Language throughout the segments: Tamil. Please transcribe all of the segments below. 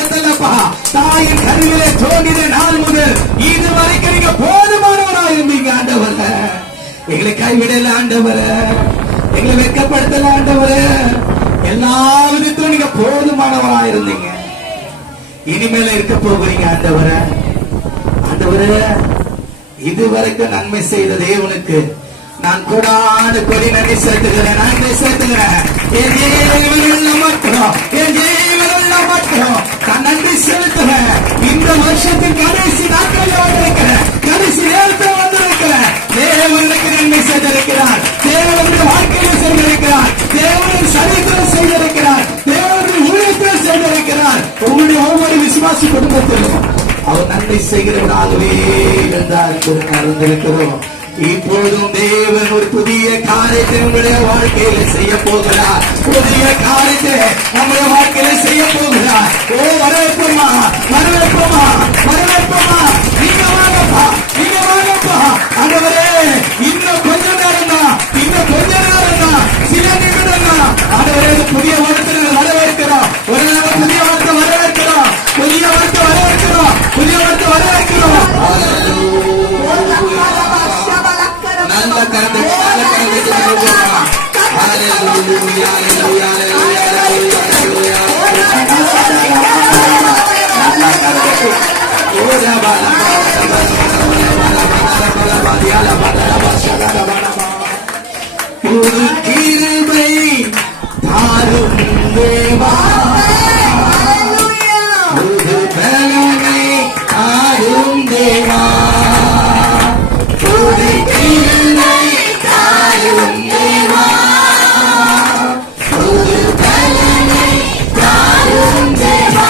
வெட்கப்படுத்தலப்பா. தாயின் கருவிலே தோன்றின நாள் முதல் இதுவரைக்கும் நீங்க போதுமானவராக இருந்தீங்க ஆண்டவர. எங்களை கைவிடல ஆண்டவர, எங்களை வெட்கப்படுத்தல ஆண்டவர. எல்லா விதத்திலும் நீங்க போதுமானவராக இருந்தீங்க. இனிமேல இருக்க போகிறீங்க ஆண்டவர. ஆண்டவர, இதுவரைக்கும் நன்மை செய்த தேவனுக்கு நான் கொடான கொடி நன்றி செலுத்துகிறேன். நன்றி செலுத்துகிறேன். என் ஜீவனுள்ள மக்களும், என் ஜீவனுள்ள மக்களும் நான் நன்றி செலுத்துகிறேன். இந்த வருஷத்தின் கடைசி நாட்களில் வந்திருக்கிறேன், கடைசி நேரத்தில் வந்திருக்கிறேன். தேவனுக்கு நன்மை செய்திருக்கிறார், தேவனுடைய வாழ்க்கையில் செய்திருக்கிறார், தேவனின் சரீரத்தில் செய்திருக்கிறார், தேவனுடைய ஊழியத்தில் செய்திருக்கிறார். உங்களுடைய ஒவ்வொரு விசுவாசி குடும்பத்திலும் அவர் நன்மை செய்கிறவராகவே இருந்திருக்கிறோம். இப்பொழுதும் தேவன் ஒரு புதிய காரியத்தை உங்களுடைய வாழ்க்கையில செய்ய போகிறார். புதிய காரியத்தை நம்முடைய வாழ்க்கையில செய்ய போகிறார். ஓ வரவேற்போமா, வரவேற்போமா, வரவேற்போமா. நீங்க வாங்கப்பா, நீங்க வாங்கப்பா. ஆண்டவரே, இன்னும் கொஞ்ச நேரம் தான், இன்னும் கொஞ்ச நேரம் தான், சில நிமிடம் தான். ஆண்டவரே, புதிய வருடத்தை வரவேற்கிறோம். ஒரு நாள் புதிய வருடத்தை வரவேற்கிறோம், புதிய வருடத்தை வரவேற்கிறோம், புதிய வருடத்தை வரவேற்கிறோம். நல்ல கரத்தை, நல்ல கரத்தை ஒரு கிருபை தாரும் தேவா, ஒரு பலனை தாரும் தேவா, ஒரு கிருபை தாரும் தேவா, ஒரு பலனை தாரும் தேவா.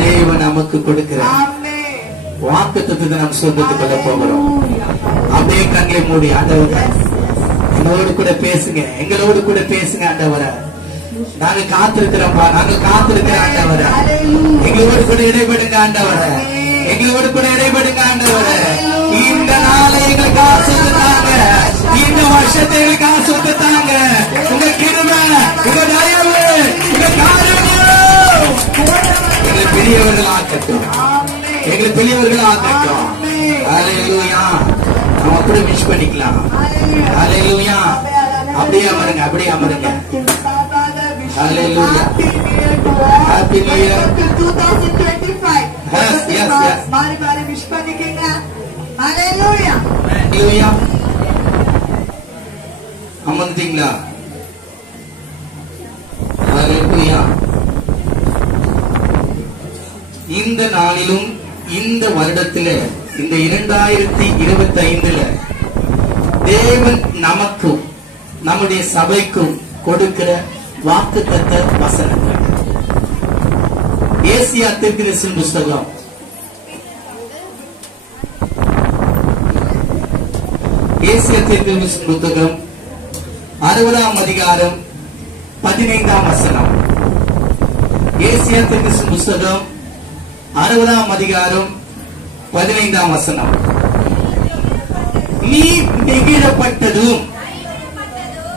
தேவன் நமக்கு கொடுக்கிற வாக்குத்தத்தத்தை நாம் சொந்தத்துக் கொள்ள போகிறோம். அப்படியே கண்களை மூடி ஆண்டவரே எங்களோடு கூட பேசுங்க, எங்களோடு கூட பேசுங்க ஆண்டவரே. நாங்க காத்திருக்கிறோம்ப்பா, நாங்க காத்திருக்கிறோம் ஆண்டவரே. எங்களோடு கூட இடைபடுங்க ஆண்டவரே, எங்களோடு கூட இடைபடுங்க ஆண்டவரே. இந்த நாளை எங்களுக்கு ஆசீர்வதித்தாங்க, இந்த வருஷத்தை எங்களுக்கு ஆசீர்வதித்தாங்க. உங்க கிருபை, உங்க தயவு, உங்க காரியம் எங்களை பெரியவர்கள் ஆக்கட்டும், எங்களை பெரியவர்கள் ஆக்கட்டும். ஹல்லேலூயா. நம்ம அப்படியே விஷ் பண்ணிக்கலாம். ஹல்லேலூயா. அப்படியே அமருங்க, அப்படியே அமருங்க. ஹல்லேலூயா. Happy new year 2025. Yes, yes, yes. மாறி மாறி விஷ் பண்ணிக்கங்க. ஹல்லேலூயா. ஹல்லேலூயா. அமர்ந்தீங்களா? ஹல்லேலூயா. இந்த நாளிலும் இந்த வருடத்திலே இந்த 2025 தேவன் நமக்கும் நம்முடைய சபைக்கும் கொடுக்கிற வாக்குத்தத்த வசனங்கள். ஏசியா தீர்க்கதரிசன புத்தகம் 60ஆம் அதிகாரம் 15ஆம் வசனம். ஏசியா தீர்க்கதரிசன புத்தகம் 60ஆம் அதிகாரம் 15ஆம் வசனம். நீ நெகிழப்பட்டதும்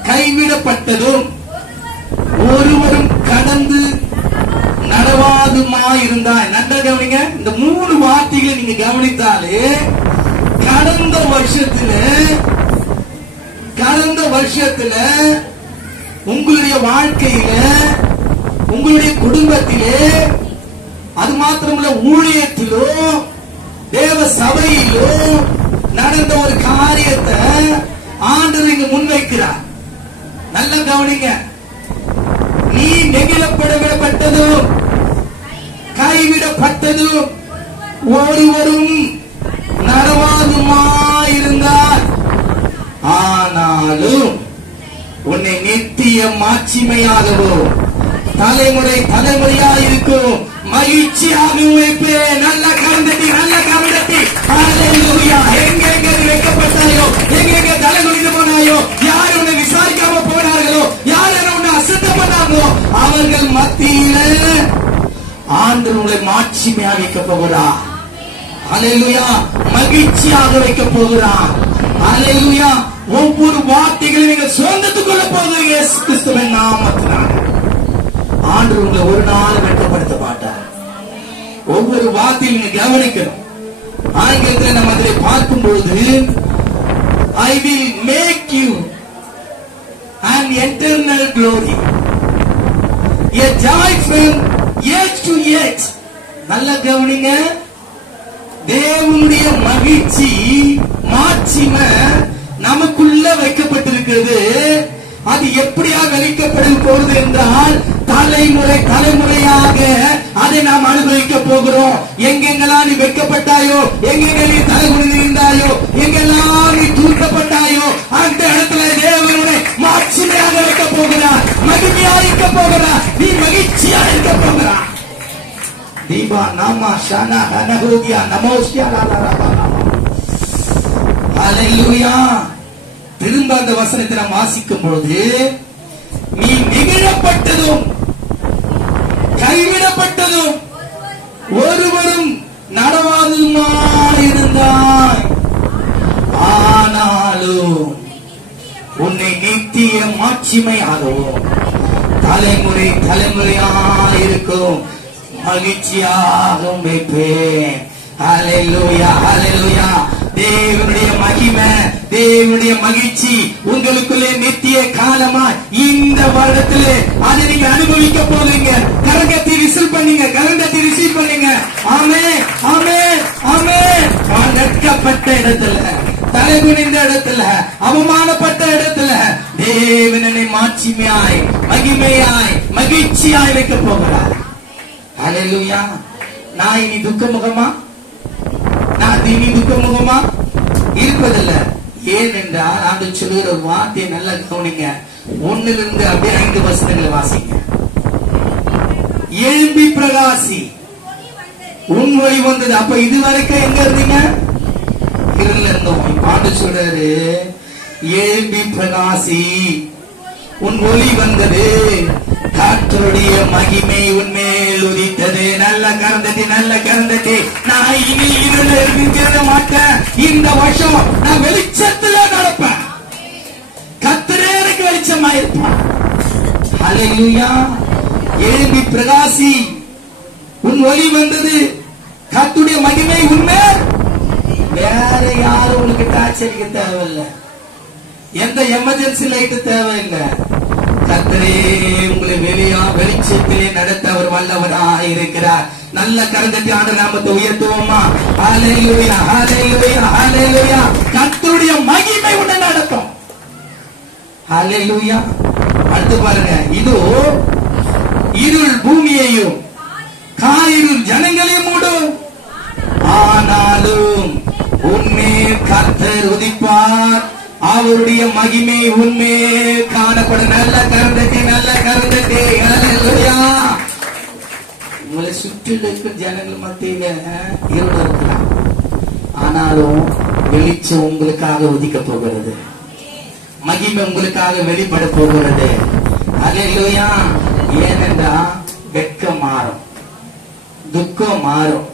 கைவிடப்பட்டதும் ஒருவரும் கடந்து நடவாதுமாயிருந்தாய். நன்றா கவனிங்க. இந்த 3 வார்த்தைகளை நீங்க கவனித்தாலே கடந்த வருஷத்துல உங்களுடைய வாழ்க்கையில, உங்களுடைய குடும்பத்திலே, அது மாத்திரமல்ல ஊழியத்திலோ தேவ சபையிலோ நடந்த ஒரு காரியத்தை ஆண்டவர் இங்க முன்வைக்கிறார். நல்ல கவனிங்க. நீ நெகிழப்படப்பட்டதும் கைவிடப்பட்டதும் ஒருவரும் நடவாதுமாயிருந்தார். ஆனாலும் உன்னை நித்திய மாட்சிமையாகவோ தலைமுறை தலைமுறையாயிருக்கும் மகிழ்ச்சியாகவும் வைப்பேன். நல்ல கவனத்தை ஹல்லேலூயா. எங்கெங்க வைக்கப்பட்டாயோ, எங்கெங்க தலை குனிந்து போனாயோ, யார் உன்னை விசாரிக்காம போனார்களோ, யார் உன்னை அசுத்தம் பண்ணாங்களோ அவர்கள் மத்தியில ஆண்டவர் உங்களை மாட்சிமையாக வைக்க போகிறார். ஹல்லேலூயா. மகிழ்ச்சியாக வைக்க போகிறார். ஹல்லேலூயா. ஒவ்வொரு வார்த்தைகளையும் நீங்கள் சுதந்திரத்துக் கொள்ள போகிறீங்க. இயேசு கிறிஸ்துவின் நாமத்தினால ஆண்டவர் உங்களை ஒரு நாள் வெட்கப்படுத்த மாட்டார். ஒவ்வொரு வார்த்தையும் நீங்க கவனிக்கணும். ஆங்கிலத்தில் நம்ம அதை பார்க்கும் பொழுது I will make you an eternal glory, a joy from age to age. நல்ல கவனிங்க. தேவனுடைய மகிழ்ச்சி மாட்சிமை நமக்குள்ள வைக்கப்பட்டிருக்கிறது. அது எப்படியாக வெளிக்கப்பட போகிறது என்றால் தலைமுறை தலைமுறையாக அதை நாம் அனுபவிக்க போகிறோம். எங்கெங்கெல்லாம் நீ வைக்கப்பட்டாயோ, எங்கெங்க நீ தலை குனிந்தாயோ, எங்கெல்லாம் நீ தூக்கப்பட்டாயோ அந்த இடத்துல தேவனுடைய மாட்சிமையாக வைக்க போகிறார். மகிமையாக இருக்க போகிறார். நீ மகிழ்ச்சியா இருக்க போகிறார். தீபா நாமா ஷானா ஹனஹூதியா நமோஸ்யா ஹல்லேலூயா. திரும்ப அந்த வசனத்தை நாம் வாசிக்கும் பொழுது நீ நெகிழப்பட்டதும் கைவிடப்பட்டதும் ஒருவரும் நடவாதுமாயிருந்தாய். ஆனாலும் உன்னை நித்திய மாட்சிமையாகவும் தலைமுறை தலைமுறையாயிருக்கும் மகிழ்ச்சியாகவும் வைப்பேன். ஹல்லேலூயா, ஹல்லேலூயா. தேவனுடைய மகிமை, தேவனுடைய மகிழ்ச்சி உங்களுக்குள்ளே நித்திய காலமா இந்த வருடத்திலே அதை நீங்க அனுபவிக்க போறீங்க. கரங்கத்தை ரிசீவ் பண்ணீங்க, கரங்கத்தை ரிசீவ் பண்ணீங்க. ஆமென், ஆமென், ஆமென். நடக்கப்பட்ட இடத்துல, தலைகுனிந்த இடத்துல, அவமானப்பட்ட இடத்துல தேவனை மாட்சிமையாய் மகிமையாய் மகிழ்ச்சியாய் வைக்க போகிறார். ஹல்லேலூயா. நான் இனி துக்கமுகமா, நான் இனி துக்கமுகமா இருப்பதில்லை. ஏனென்றால் ஆண்டவர் சொல்லுகிற வார்த்தையை நல்லா கவனிங்க. 1 அப்படியே 5 வசனங்களை வாசிங்க. எழும்பி பிரகாசி, உன் ஒளி வந்தது. அப்ப இதுவரைக்கும் எங்க இருந்தீங்க? இருள இருந்தோம். ஆண்டவர் சொல்றாரு எழும்பி பிரகாசி, உன் ஒளி வந்தது, கர்த்தருடைய மகிமை உன்மேல் உதித்தது. நல்ல கரந்தட்டி, நல்ல கரந்தட்டி. நான் இனி இருள இருக்க மாட்டேன். இந்த வருஷம் நான் வெளிச்சத்துல நடப்பேன். கர்த்தரே எனக்கு வெளிச்சமா இருப்பான். ஹல்லேலூயா. எழும்பி பிரகாசி, உன் ஒளி வந்தது, கர்த்தருடைய மகிமை உன்மேல். வேற யாரும் உங்களுக்கு டார்ச்சரிக்க தேவையில்லை. எந்த எமர்ஜென்சி லைட் தேவையில்லை. கர்த்தரே உங்களை வெளிச்சத்திலே நடத்த அவர் வல்லவராய் இருக்கிறார். நல்ல கரந்தட்டி ஆண்டவர் நாமத்தை உயர்த்துவோமா? ஹல்லேலூயா, ஹல்லேலூயா, ஹல்லேலூயா. கர்த்தருடைய மகிமை உன்னை நடத்தும். ஹல்லேலூயா. அடுத்து பாருங்க. இதோ இருள் பூமியையும் காரிருள் ஜனங்களையும் மூடும். ஆனாலும் உன்மேல் கர்த்தர் உதிப்பார், அவருடைய மகிமை உன்மேல் காணப்படும். நல்ல கரந்தட்டி, நல்ல கரந்தட்டி. ஹல்லேலூயா. உங்களை சுற்றில இருக்கிற ஜனங்கள் மத்தியில இருள் இருக்கலாம். ஆனாலும் வெளிச்சம் உங்களுக்காக உதிக்க போகிறது. மகிமை உங்களுக்காக வெளிப்பட போகிறது. ஹல்லேலூயா. ஏனென்றா வெட்கம் மாறும், துக்கம் மாறும்,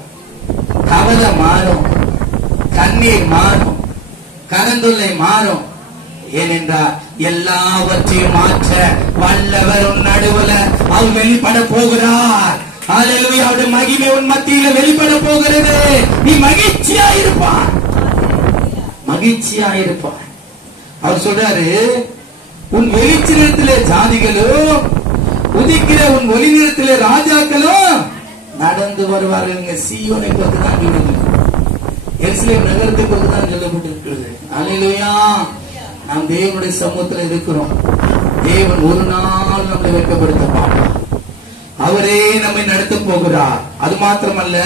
கவலை மாறும், கண்ணீர் மாறும், கரந்துள்ளை மாறும். ஏனென்றால் எல்லாவற்றையும் மாற்ற வல்லவர் உன் நடுவுல அவர் வெளிப்பட போகிறார். ஹல்லேலூயா. அவருடைய மகிமை உன் மத்தியில வெளிப்பட போகிறது. நீ மகிழ்ச்சியா இருப்பார், மகிழ்ச்சியா இருப்பார். அவர் சொல்றாரு உன் வெளிச்சத்திலே ஜாதிகளும் உதிக்கிற உன் ஒளி நிறத்திலே ராஜாக்களும் நடந்து வருவார்கள். சீயோனை பற்றி தான் சொல்லுது, எருசலேம் நகரத்தை பற்றி தான் சொல்லப்பட்டிருக்கிறது. அல்லேலூயா. நாம் தேவனுடைய சமூகத்தில் இருக்கிறோம். தேவன் ஒரு நாள் நம்மை வெட்கப்படுத்த மாட்டார். அவரே நம்மை நடத்த போகிறார். அது மாத்திரமல்ல,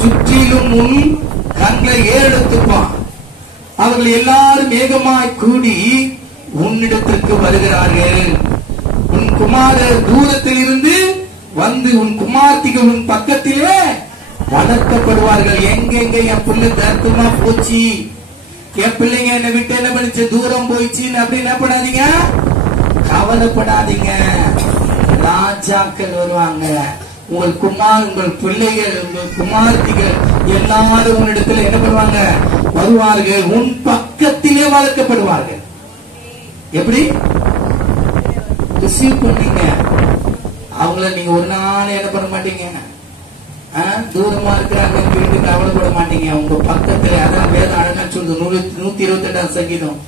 சுற்றிலும் உன் கண்களை ஏறெடுத்துப்பான். அவர்கள் எல்லாரும் ஏகமாய் கூடி உன்னிடத்திற்கு வருகிறார்கள். உன் குமாரர் தூரத்தில் இருந்து வந்து உன் குமார்த்திகள் உன் பக்கத்திலே வளர்க்கப்படுவார்கள். எங்கெங்க என் பிள்ளை தர்த்தமா போச்சு, என் பிள்ளைங்க என்னை விட்டு என்ன பண்ணிச்சு, தூரம் போயிடுச்சு அப்படி என்ன பண்ணாதீங்க, கவலைப்படாதீங்க. ராஜாக்கள் வருவாங்க. உங்கள் குமார், உங்கள் பிள்ளைகள், உங்கள் குமார்த்திகள் எல்லாரும் உன்னிடத்தில் என்ன பண்ணுவாங்க, வருவார்கள். உன் பக்கத்திலே வளர்க்கப்படுவார்கள். எப்படி ரிசீவ் பண்ணீங்க அவங்கள? நீங்க ஒரு நாள் என்ன பண்ண மாட்டீங்க, தூரமா இருக்கிறாங்க வீட்டுக்கு கவலைப்பட மாட்டீங்க. உங்க பக்கத்துல, அதான் வேதம் அழகா சொல்லுது, 128ஆம் சங்கீதம்,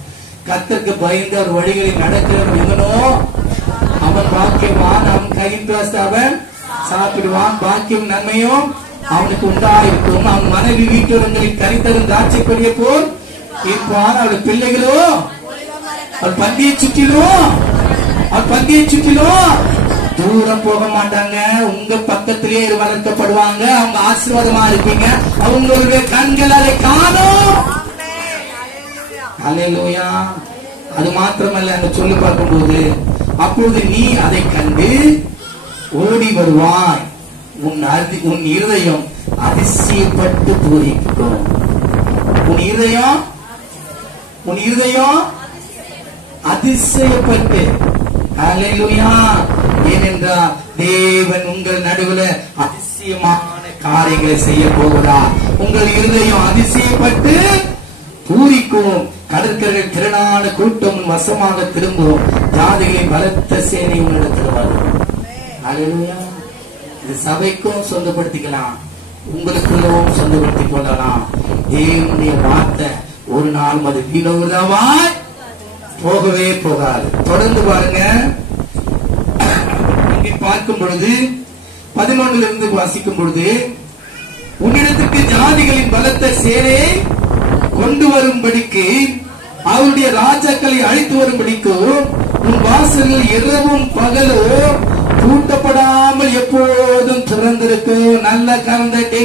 கர்த்தருக்கு பயந்து அவர் வழிகளில் நடக்கிறவன் எவனோ அவன் பாக்கியவான், அவன் கையின் பிரஸ்த அவன் சாப்பிடுவான், பாக்கியம் நன்மையும் அவனுக்கு உண்டாயிருக்கும். அவன் மனைவி வீட்டுகளில் கனித்தரும் திராட்சை கொடியை போல் இருப்பான். அவள் பிள்ளைகளோ அவள் பந்தியை சுற்றிலும், அவள் பந்தியை சுற்றிலும் தூரம் போக மாட்டாங்க. உங்க பக்கத்திலேயே வளர்க்கப்படுவாங்க. அவங்க ஆசீர்வாதமா இருப்பீங்க. அவங்களுடைய கண்கள் அதை காணும். அல்லேலூயா. அது மாத்திரமல்ல, அங்க சொல்லி பார்க்கும்போது, அப்பொழுது நீ அதை கண்டு ஓடி வருவாய். உன் இருதயம் அதிசயப்பட்டு பூரிக்கும். உன் இருதயம் அதிசயப்பட்டு. அல்லேலூயா. ஏனென்றால் தேவன் உங்கள் நடுவில் அதிசயமான காரியங்களை செய்ய போகிறார். உங்கள் இருதயம் அதிசயப்பட்டு பூரிக்கும். கடற்கரையில் திரளான கூட்டம் வசமாக திரும்பும். ஜாதிகளின் பலத்த சேனை உன்னிடத்தில் வரும். அல்லேலூயா. இது சபைக்கும் சொந்தப்படுத்திக்கலாம், உங்களுக்குள்ளும் சொந்தப்படுத்திக் கொள்ளலாம். தேவனுடைய வார்த்தை ஒரு நாள் அது வீணாய் போகவே போகாது. தொடர்ந்து பாருங்க. இங்கே பார்க்கும் பொழுது 11 வாசிக்கும் பொழுது, உன்னிடத்திற்கு ஜாதிகளின் பலத்த சேனையை கொண்டு வரும்படிக்கு, அவருடைய ராஜாக்களை அழைத்து வரும்படிக்கு உன் வாசல்கள் இரவும் பகலும் பூட்டப்படாமல் எப்போதும் திறந்திருக்கும். நல்ல கரந்தட்டி,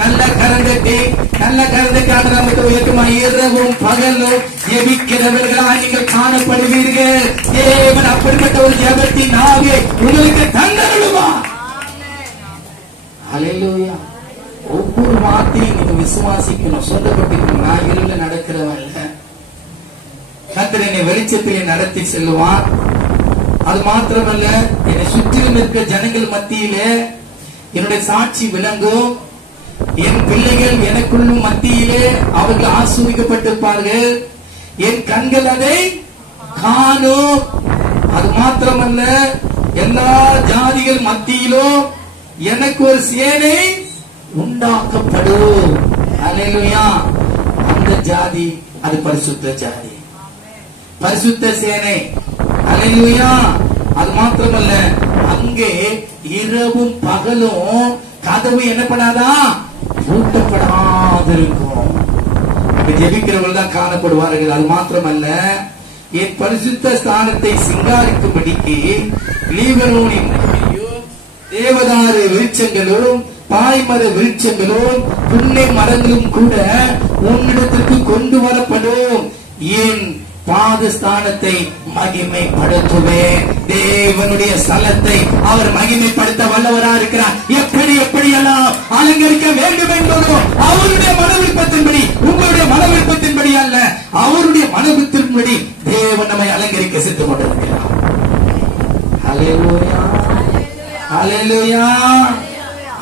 நல்ல கரந்தட்டி, நல்ல கரந்தட்டி உயர்த்துமா. இரவும் பகலும் ஜெபிக்கிறவர்களாக நீங்கள் காணப்படுவீர்கள். தேவன் அப்படிப்பட்ட ஒரு ஜெபத்தின் ஆவியை உங்களுக்கு தந்தருளுமா. அல்லேலூயா. ஒவ்வொரு வார்த்தையும் நீங்க விசுவாசிக்கணும், சொந்தப்பட்டிக்கணும். நான் இருள நடக்கிறவன் இல்ல, கர்த்தர் என்னை வெளிச்சத்திலே நடத்தி செல்லுவான். அது மாத்திரமல்ல, என்னை சுற்றிலும் இருக்கிற ஜனங்கள் மத்தியிலே என்னுடைய சாட்சி விளங்கும். என் பிள்ளைகள் எனக்குள்ளும் மத்தியிலே அவர்கள் ஆசீர்வதிக்கப்பட்டிருப்பார்கள். என் கண்கள் அதை காணும். அது மாத்திரமல்ல, எல்லா ஜாதிகள் மத்தியிலும் எனக்கு ஒரு சேனை உண்டாக்கப்படும். அல்லேலூயா. அந்த ஜாதி அது பரிசுத்த ஜாதி, பரிசுத்த சேனை. அல்லேலூயா. அது மாத்திரமல்ல, அங்கே இரவும் பகலும் கதவு என்ன பண்ணாதா, பூட்டப்படாது இருக்கும். ஜெபிக்கிறவர்கள் தான் காணப்படுவார்கள். அது மாத்திரமல்ல, என் பரிசுத்த ஸ்தானத்தை சிங்காரிக்கும்படிக்கு லீபனோனின் தேவதாரு விருட்சங்களும் பாய்மர விருட்சங்களும் புன்னை மரங்களும் கூட உன்னிடத்திற்கு கொண்டு வரப்படும். என் பாதஸ்தானத்தை மகிமைப்படுத்துவேன். தேவனுடைய ஸ்தலத்தை அவர் மகிமைப்படுத்த வல்லவரா இருக்கிறார். எப்படியெல்லாம் அலங்கரிக்க வேண்டும் என்பதோ அவருடைய மனவிருப்பத்தின்படி, உங்களுடைய மனவிருப்பத்தின்படி அல்ல, அவருடைய மனவிருப்பத்தின்படி தேவன் நம்மை அலங்கரிக்க சித்துக் கொண்டிருக்கிறார். அல்லேலூயா, அல்லேலூயா.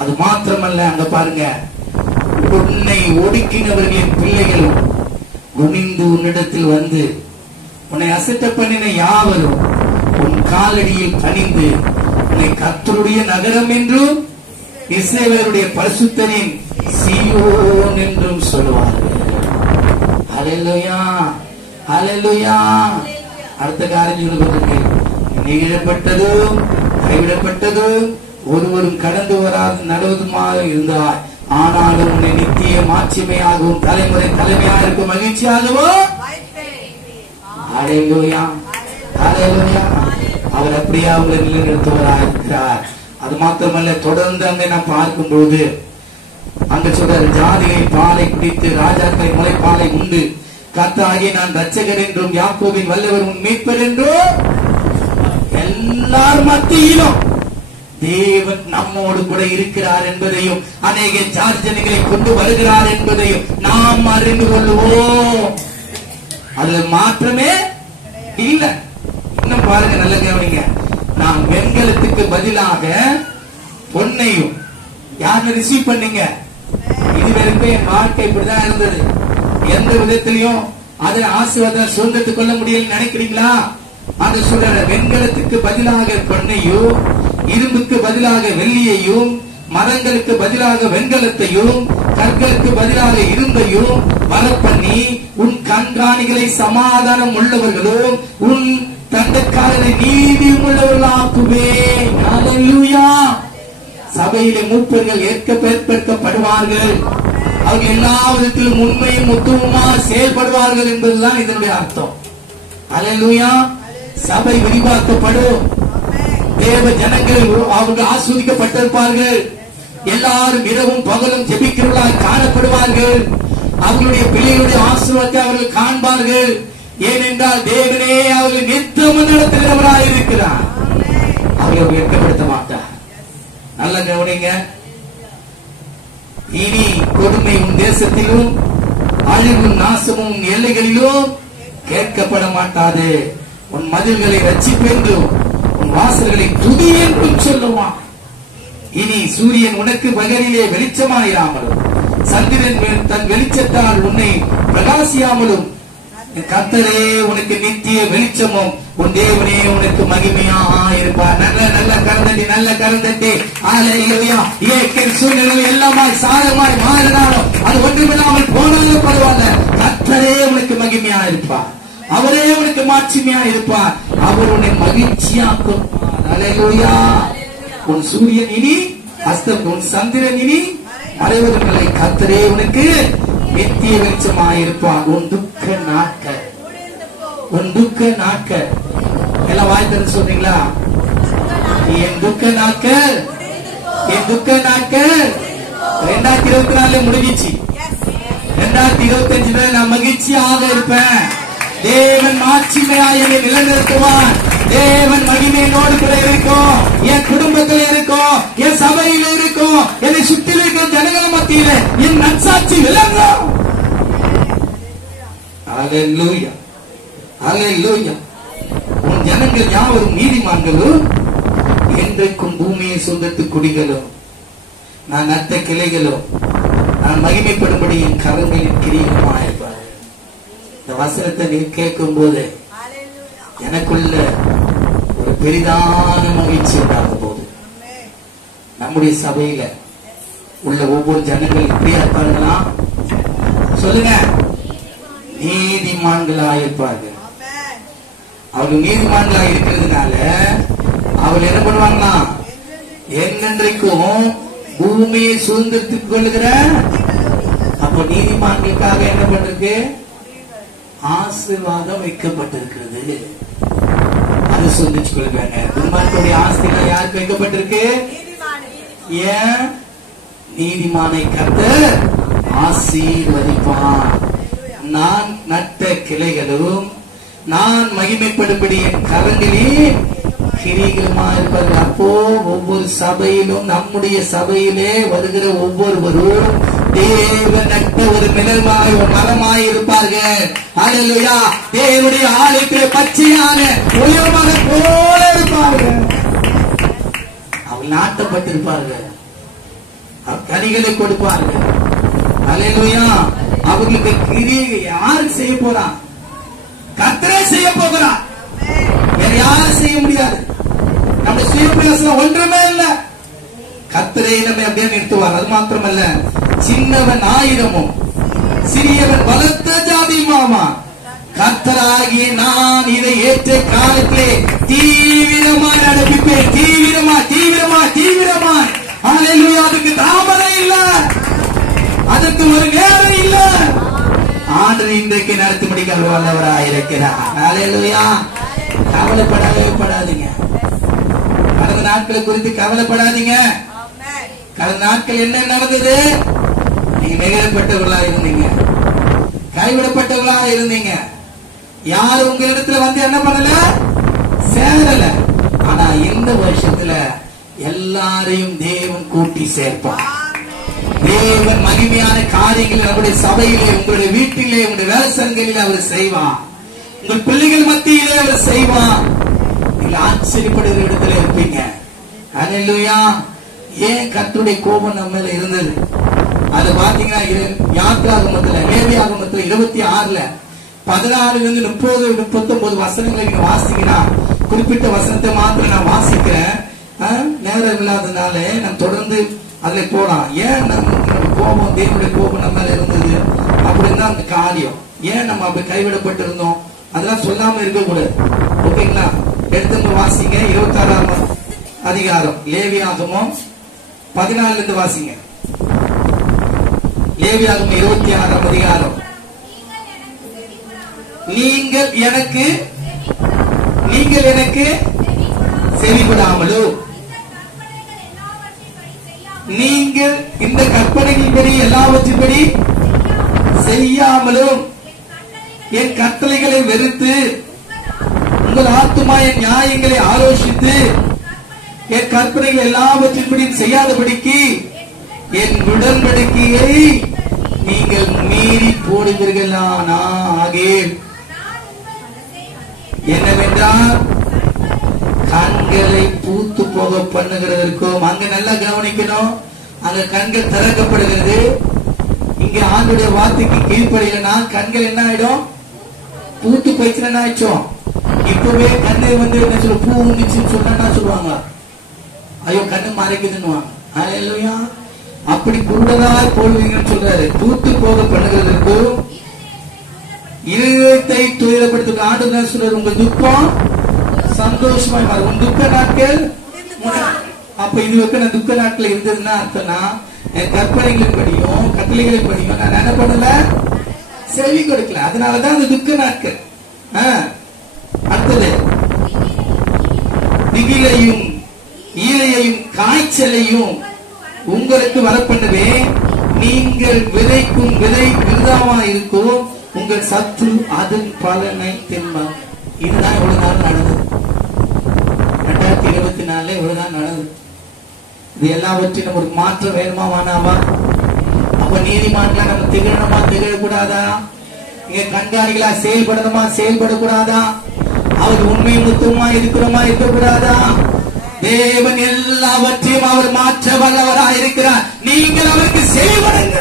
அது மாத்திரமல்ல, அங்க பாருங்க, உன்னை ஒடுக்கினவர்களின் பிள்ளைகளும் குனிந்து உன்னிடத்தில் வந்து உன்னை அசட்ட பண்ணின யாவரும் உன் காலடியில் பணிந்து உன்னை கர்த்தருடைய நகரம் என்றும் இஸ்ரவேலுடைய பரிசுத்தரின் சீயோன் என்றும் சொல்லுவார்கள். அல்லேலூயா, அல்லேலூயா. அடுத்த காரியம் சொல்லுவதற்கு நெகிழப்பட்டதும் கைவிடப்பட்டதும் ஒருவரும் கடந்து வராது நடுவதுமாக இருந்தார். ஆனாலும் உன்னை நித்திய மாட்சிமையாகவும் தலைமுறை தலைமையாக இருக்கும் மகிழ்ச்சியாகவும் ஹல்லேலூயா ஹல்லேலூயா அவர் அப்படியே அவங்களை நிலைநிறுத்துவராக இருக்கிறார். அது மாத்திரமல்ல, தொடர்ந்து அங்கே நாம் பார்க்கும் பொழுது அங்க சொல்ற ஜாதியை பாலை குடித்து ராஜாக்களை முளைப்பாலை உண்டு கர்த்தராகிய நான் ரட்சகர் என்றும் யாக்கோபின் வல்லவர் உன் மீட்பர் என்றும் எல்லார் மத்தியிலும் தேவன் நம்மோடு கூட இருக்கிறார் என்பதையும் அநேக ஜார்ஜனைகளை கொண்டு வருகிறார் என்பதையும் நாம் அறிந்து கொள்வோம். அதுல மாற்றமே இல்ல. இன்னும் பாருங்க, நல்ல கவனிங்க. நாம் வெண்கலத்துக்கு பதிலாக பொன்னையும் யாரு ரிசீவ் பண்ணீங்க? இதுவரைக்கும் என் வாழ்க்கை இப்படிதான் இருந்தது, எந்த விதத்திலையும் அதை ஆசீர்வாதம் சுதந்திரத்துக் கொள்ள முடியல நினைக்கிறீங்களா? அது சொல்ற வெண்கலத்துக்கு பதிலாக பொன்னையும், இரும்புக்கு பதிலாக வெள்ளியையும், மரங்களுக்கு பதிலாக வெண்கலத்தையும், கற்களுக்கு பதிலாக இரும்பையும் வரப்பண்ணி உன் கண்காணிகளை சமாதானம் உள்ளவர்களும் உன் தண்டக்காரரை நீதியும் உள்ளவர்களாக்குவேன். ஹல்லேலூயா. சபையிலே மூப்பர்கள் ஏற்படுத்தப்படுவார்கள். அவர்கள் எல்லா விதத்திலும் உண்மையும் உத்தமமா செயல்படுவார்கள் என்பதுதான் இதனுடைய அர்த்தம். ஹல்லேலூயா. சபை விரிவாக்கப்படும். தேவ ஜனங்கள் அவர்கள் ஆஸ்வதிக்கப்பட்டிருப்பார்கள். எல்லாரும் இரவும் பகலும் ஜெபிக்கிறவர்களாக காணப்படுவார்கள். அவர்களுடைய பிள்ளைகளுடைய ஆசீர்வாதத்தை அவர்கள் காண்பார்கள். ஏனென்றால் தேவனே அவர்கள் நித்தமும் நடத்துகிறவராக இருக்கிறார். அவர்கள் வெட்கப்படுத்த மாட்டார். நல்ல கவனிங்க. இனி கொடுமை உன் தேசத்திலும் அழிவும் நாசமும் உன் எல்லைகளிலும் கேட்கப்பட மாட்டாது. உன் மதில்களை ரட்சிப்பென்றும் உன் வாசல்களை துதி என்றும் சொல்லுவான். இனி சூரியன் உனக்கு பகலிலே வெளிச்சமாயிராமலும் சந்திரன் தன் வெளிச்சத்தால் உன்னை பிரகாசியாமலும் கர்த்தரே உனக்கு நித்திய வெளிச்சமும் உன் தேவனே உனக்கு மகிமையா இருப்பார். நல்ல கரந்தட்டி ஹல்லேலூயா. இயற்கை சூழ்நிலை எல்லாமாய் சாதகமாய் மாறினாலும் அது ஒன்றுமில்லாமல் போனாலும் பரவாயில்ல, கர்த்தரே உனக்கு மகிமையா இருப்பார். அவரே உனக்கு மாட்சிமையா இருப்பார். அவர் உன்னை மகிழ்ச்சியாக்கும். ஹல்லேலூயா. உன் சூரியன் இனி அஸ்தம், உன் சந்திரன் இனி மறைவதில்லை. கர்த்தரே உனக்கு நித்திய வெளிச்சமாயிருப்பார். உன் துக்க நாட்கள் எல்லாம் வாய் திறந்து சொல்றீங்களா? என் துக்க நாட்கள் 2024 முடிஞ்சிச்சு. 2025 நான் மகிழ்ச்சியாக இருப்பேன். தேவன் மாட்சிமையாக என்னை நிலைநிறுத்துவான். தேவன் மகிமையோடு கூட இருக்கும். என் குடும்பத்தில் இருக்கும், என் சபையில் இருக்கும், என்னை சுற்றி இருக்கிற ஜனங்கள் மத்தியில என் நற்சாட்சி விளங்கும். ஹல்லேலூயா ஹல்லேலூயா. உன் ஜனங்கள் யாவரும் நீதிமான்களும் என்றைக்கும் பூமியை சொந்தத்து குடிகளும் நான் நட்ட கிளைகளும் நான் மகிமைப்படும்படி என் கரங்களின் கிரீடமாயிருப்பார். இந்த வசனத்தை நீ கேட்கும் போது எனக்குள்ள ஒரு பெரிதான மகிழ்ச்சி உண்டாகும் போது நம்முடைய சபையில உள்ள ஒவ்வொரு ஜனங்கள் இப்படியா இருப்பார்களா? சொல்லுங்க. நீதிமான்களாயிருப்பார்கள். அவர்கள் நீதிமான்களாக இருக்கிறதுனால அவர்கள் என்ன பண்ணுவாங்களா? என்னென்றைக்கும் பூமியை சுதந்திரத்துக் கொள்ளுகிற. அப்ப நீதிமான்களுக்காக என்ன பண்றது? ஆசீர்வாதம் வைக்கப்பட்டிருக்கிறது. அது சுதந்திச்சு கொள்வாங்க. துன்மார்க்கருடைய ஆஸ்திகள் யாருக்கு வைக்கப்பட்டிருக்கு? ஏன்? நீதிமானை கர்த்தர் ஆசீர்வதிப்பான். நான் நட்ட கிளைகளும் நான் மகிமைப்படும்படி என் கரங்களில் கிரீடமா இருப்பார்கள். அப்போ ஒவ்வொரு சபையிலும் நம்முடைய சபையிலே வருகிற ஒவ்வொருவரும் தேவன் நட்ட ஒரு நிழலாய் ஒரு மரமாய் இருப்பார்கள். ஹல்லேலூயா. தேவனுடைய ஆலயத்திலே பச்சையான உயர்வான போல இருப்பார்கள். அவர்கள் நாட்டப்பட்டிருப்பார்கள். கனிகளை கொடுப்பார்கள். ஹல்லேலூயா. அவர்களுக்கு கிரியை யாரு செய்ய போறான்? கர்த்தரே செய்ய போகிறார். வேற யாரும் செய்ய முடியாது. நம்ம சுயப்பிரயாசம் ஒன்றுமே இல்லை. கர்த்தரே நம்மை அப்படியே நிறுத்துவார். அது மாத்திரமல்ல, சின்னவன் 1000 சிறியவன் பலத்த ஜாதியுமாமா. கர்த்தராகிய நான் இதை ஏற்ற காலத்திலே தீவிரமாய் நடப்பிப்பேன். தீவிரமாய் ஹல்லேலூயா. அதுக்கு தாமதம் இல்ல, அதற்கு ஒரு நேரம் இல்ல. ஆண்டவர் இன்றைக்கு நடத்தும்படி வல்லவராய் இருக்கிறார். ஹல்லேலூயா. கவலைப்படவே படாதீங்க. கடந்த நாட்களை குறித்து கவலைப்படாதீங்க. கடந்த நாட்கள் என்ன நடந்தது? நீங்க நெகிழப்பட்டவர்களா இருந்தீங்க, கைவிடப்பட்டவர்களா இருந்தீங்க. யாரும் உங்களிடத்துல வந்து என்ன பண்ணல, சேரல. ஆனா இந்த வருஷத்துல எல்லாரையும் தேவன் கூட்டி சேர்ப்பார். தேவன் மகிமையான காரியங்களை நம்முடைய சபையிலே, உங்களுடைய வீட்டிலே, உங்களுடைய வேலைசங்களிலே அவர் செய்வார். உங்கள் பிள்ளைகள் மத்தியிலே அவர் செய்வார். நீங்க ஆச்சரியப்படுகிற இடத்துல இருப்பீங்க. ஹல்லேலூயா. ஏன் கர்த்தருடைய கோபம் நம்ம மேல இருந்தது? அது பாத்தீங்கன்னா யாத்திராகமத்துல, லேவியாகமத்துல 26 14 30 39 வசனங்களை நீங்க வாசிங்கன்னா, குறிப்பிட்ட வசனத்தை மாத்திரம் நான் வாசிக்கிறேன், நேரம் இல்லாததுனால நம்ம தொடர்ந்து அதுல போலாம். ஏன் நம்ம கோபம், தேவனுடைய கோபம் நம்ம மேல இருந்தது அப்படின்னா அந்த காரியம், ஏன் நம்ம அப்படி கைவிடப்பட்டிருந்தோம், அதெல்லாம் சொல்லாம இருக்க கூடாது. ஓகேங்களா? எடுத்து வாசிங்க. 26ஆம் அதிகாரம் லேவியாகமம் 14 வாசிங்க. லேவியாகமம் 26ஆம் அதிகாரம். நீங்கள் எனக்கு செவிப்படாமலோ, நீங்கள் இந்த கற்பனைகளின்படி எல்லாவற்றின்படி செய்யாமலும் என் கட்டளைகளை வெறுத்து உங்கள் ஆத்துமா என் நியாயங்களை ஆலோசித்து என் கற்பனைகள் எல்லாவற்றின்படி செய்யாதபடிக்கு என் உடன்படிக்கையை நீங்கள் மீறி போடுவீர்களானாகேல். என்னவென்றால் கண்களை பூத்து போக பண்ணுகிறதற்கும், அங்க நல்லா கவனிக்கணும், அங்க கண்கள் திறக்கப்படுகிறது. இங்க ஆண்டுடைய வார்த்தைக்கு கீழ்ப்படையிலனா கண்கள் என்ன ஆயிடும், பூத்து போயிடுச்சுன்னா என்ன ஆயிடுச்சோம். இப்பவே கண்ணு வந்து என்ன சொல்ல, பூ வந்துச்சுன்னு சொன்னா சொல்லுவாங்க, ஐயோ கண்ணு மறைக்குதுன்னு. ஹல்லேலூயா. அப்படி குருடராய் போடுவீங்கன்னு சொல்றாரு. பூத்து போக பண்ணுகிறதற்கும் இருதயத்தை துயரப்படுத்த ஆண்டவர் சொல்றாரு, உங்க துக்கம் சந்தோஷமாய் மாறும். உங்க துக்க நாட்கள் அப்ப இது வைக்க துக்க நாட்கள் இருந்ததுன்னா அர்த்தம்னா, என் கற்பனைகளின் படியும் கட்டளைகளின் படியும் நான் என்ன பண்ணல, செவி கொடுக்கல. அதனாலதான் அந்த துக்க நாட்கள். அடுத்தது திகிலையும் ஈழையையும் காய்ச்சலையும் உங்களுக்கு வரப்பண்ணுவேன். நீங்கள் விதைக்கும் விதை விருதாவா இருக்கும், உங்கள் சத்து அதன் பலனை தின்பார். இதுதான் இவ்வளவு நாள் நடந்தது. 2024 இவ்வளவு நாள் நடந்தது. இது எல்லாவற்றையும் ஒரு மாற்றம் வேணுமா வேணாமா? அப்ப நீதிமான்களா நம்ம திகழணுமா திகழக்கூடாதா? இங்க கண்காணிகளா செயல்படணுமா செயல்படக்கூடாதா? அவர் உண்மை முத்துவமா இருக்கிறோமா இருக்கக்கூடாதா? தேவன் எல்லாவற்றையும் அவர் மாற்ற வல்லவராக இருக்கிறார். நீங்கள் அவருக்கு செயல்படுங்க.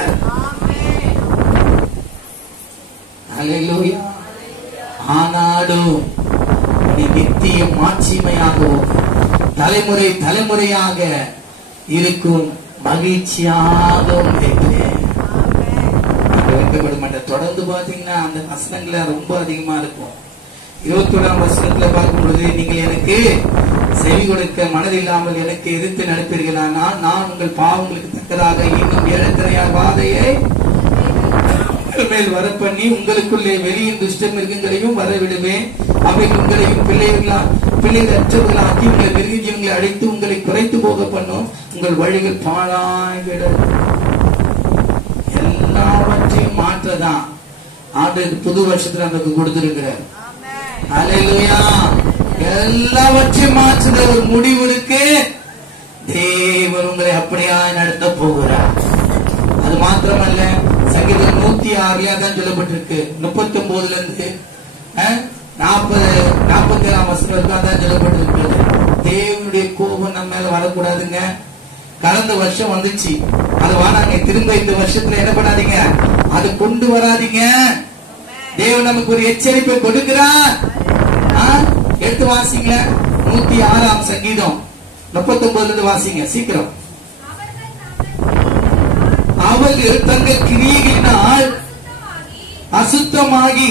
ஹல்லேலூயா. ஆனாலும் நீ நித்தியம் மாட்சிமையாகவும் தலைமுறை தலைமுறையாக இருக்கும் மகிழ்ச்சியாகவும் இருக்கிறேன். தொடர்ந்து பாத்தீங்கன்னா அந்த வசனங்கள ரொம்ப அதிகமா இருக்கும். 21ஆம் வசனத்துல பார்க்கும்போது, நீங்கள் எனக்கு செவி கொடுக்க மனதில்லாமல் எனக்கு எதிர்த்து நடப்பீர்களானால் நான் உங்கள் பாவங்களுக்கு தக்கதாக இன்னும் 7 வாதையை மேல் வர பண்ணி உங்களுக்குள்ளே வெளியின் துஷ்ட மிருகங்களையும் வரவிடுவேன். அவை உங்களையும் பிள்ளைகள் அற்றவர்களாக்கி உங்களை மிருகங்களை அழைத்து உங்களை குறைத்து போக பண்ணும். உங்கள் வழிகள் பாழாய்விட. எல்லாவற்றையும் மாற்றதான் ஆண்டு புது வருஷத்துல நமக்கு கொடுத்திருக்கிறார். ஹல்லேலூயா. எல்லாவற்றையும் மாற்றுற ஒரு முடிவு இருக்கு. தேவன் உங்களை அப்படியாய் நடத்த போகிறார். அது மாத்திரமல்ல, சங்கீதம் 106 தான் சொல்லப்பட்டிருக்கு. 39 இருந்து 47ஆம் வசனம் தான் சொல்லப்பட்டிருக்கிறது. தேவனுடைய கோபம் நம்ம மேல வரக்கூடாதுங்க. கடந்த வருஷம் வந்துச்சு, அது வாங்க திரும்ப இந்த வருஷத்துல என்ன பண்ணாதீங்க, அது கொண்டு வராதீங்க. தேவன் நமக்கு ஒரு எச்சரிப்பை கொடுக்கிறார். எடுத்து வாசிங்க. 106ஆம் சங்கீதம் 39 வாசிங்க சீக்கிரம். அவர்கள் தங்கள் கிரியைகளினால் அசுத்தமாகி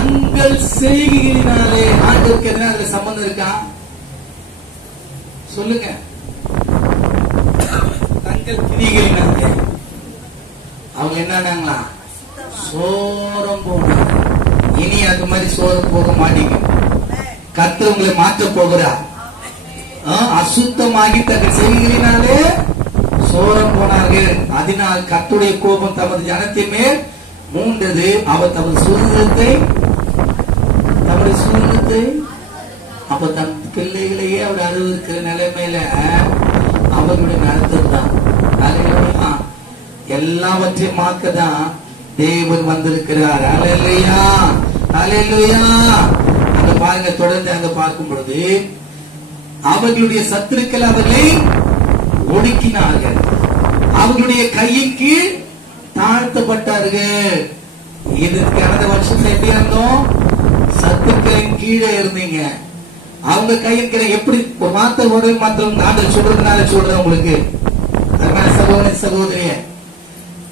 தங்கள் செய்கைகளினாலே ஆண்டவருக்கு எதனா அதுல சம்பந்தம் இருக்கா? சொல்லுங்க. தங்கள் கிரிகளினாலே அவங்க என்னன்னாங்களா? சோரம் போனாங்க. இனி அது மாதிரி சோரம் போக மாட்டீங்க. கர்த்தர் உங்களை மாற்ற போகிறார். அசுத்தமாகி தங்கள் செய்கைகளினாலே சோரம் போனார்கள். அதனால் கர்த்தருடைய கோபம் தமது ஜனத்தின் மேல் மூண்டது. அவர் தமது சுதந்திரத்தை அப்ப தன் பிள்ளைகளையே அவர் அழுவிருக்கிற நிலைமையில அவர்களுடைய நடத்தம் தான். எல்லாவற்றையும் மாக்கதான் தேவன் வந்திருக்கிறார். அல்லேலூயா, அல்லேலூயா. அங்க பாருங்க, தொடர்ந்து அங்க பார்க்கும் பொழுது அவர்களுடைய சத்துருக்கள் அவர்களை ஒடுக்கினார்கள், அவர்களுடைய கையின் கீழ் தாழ்த்தப்பட்டார்கள். இது கடந்த வருஷத்துல எப்படி இருந்தோம்? சத்துருக்களின் கீழே இருந்தீங்க. அவங்க கையின் கீழே எப்படி ஒரு ஒரு மாத்திரம் நாடு சொல்றதுனால சொல்றேன் உங்களுக்கு. சகோதர சகோதரிய,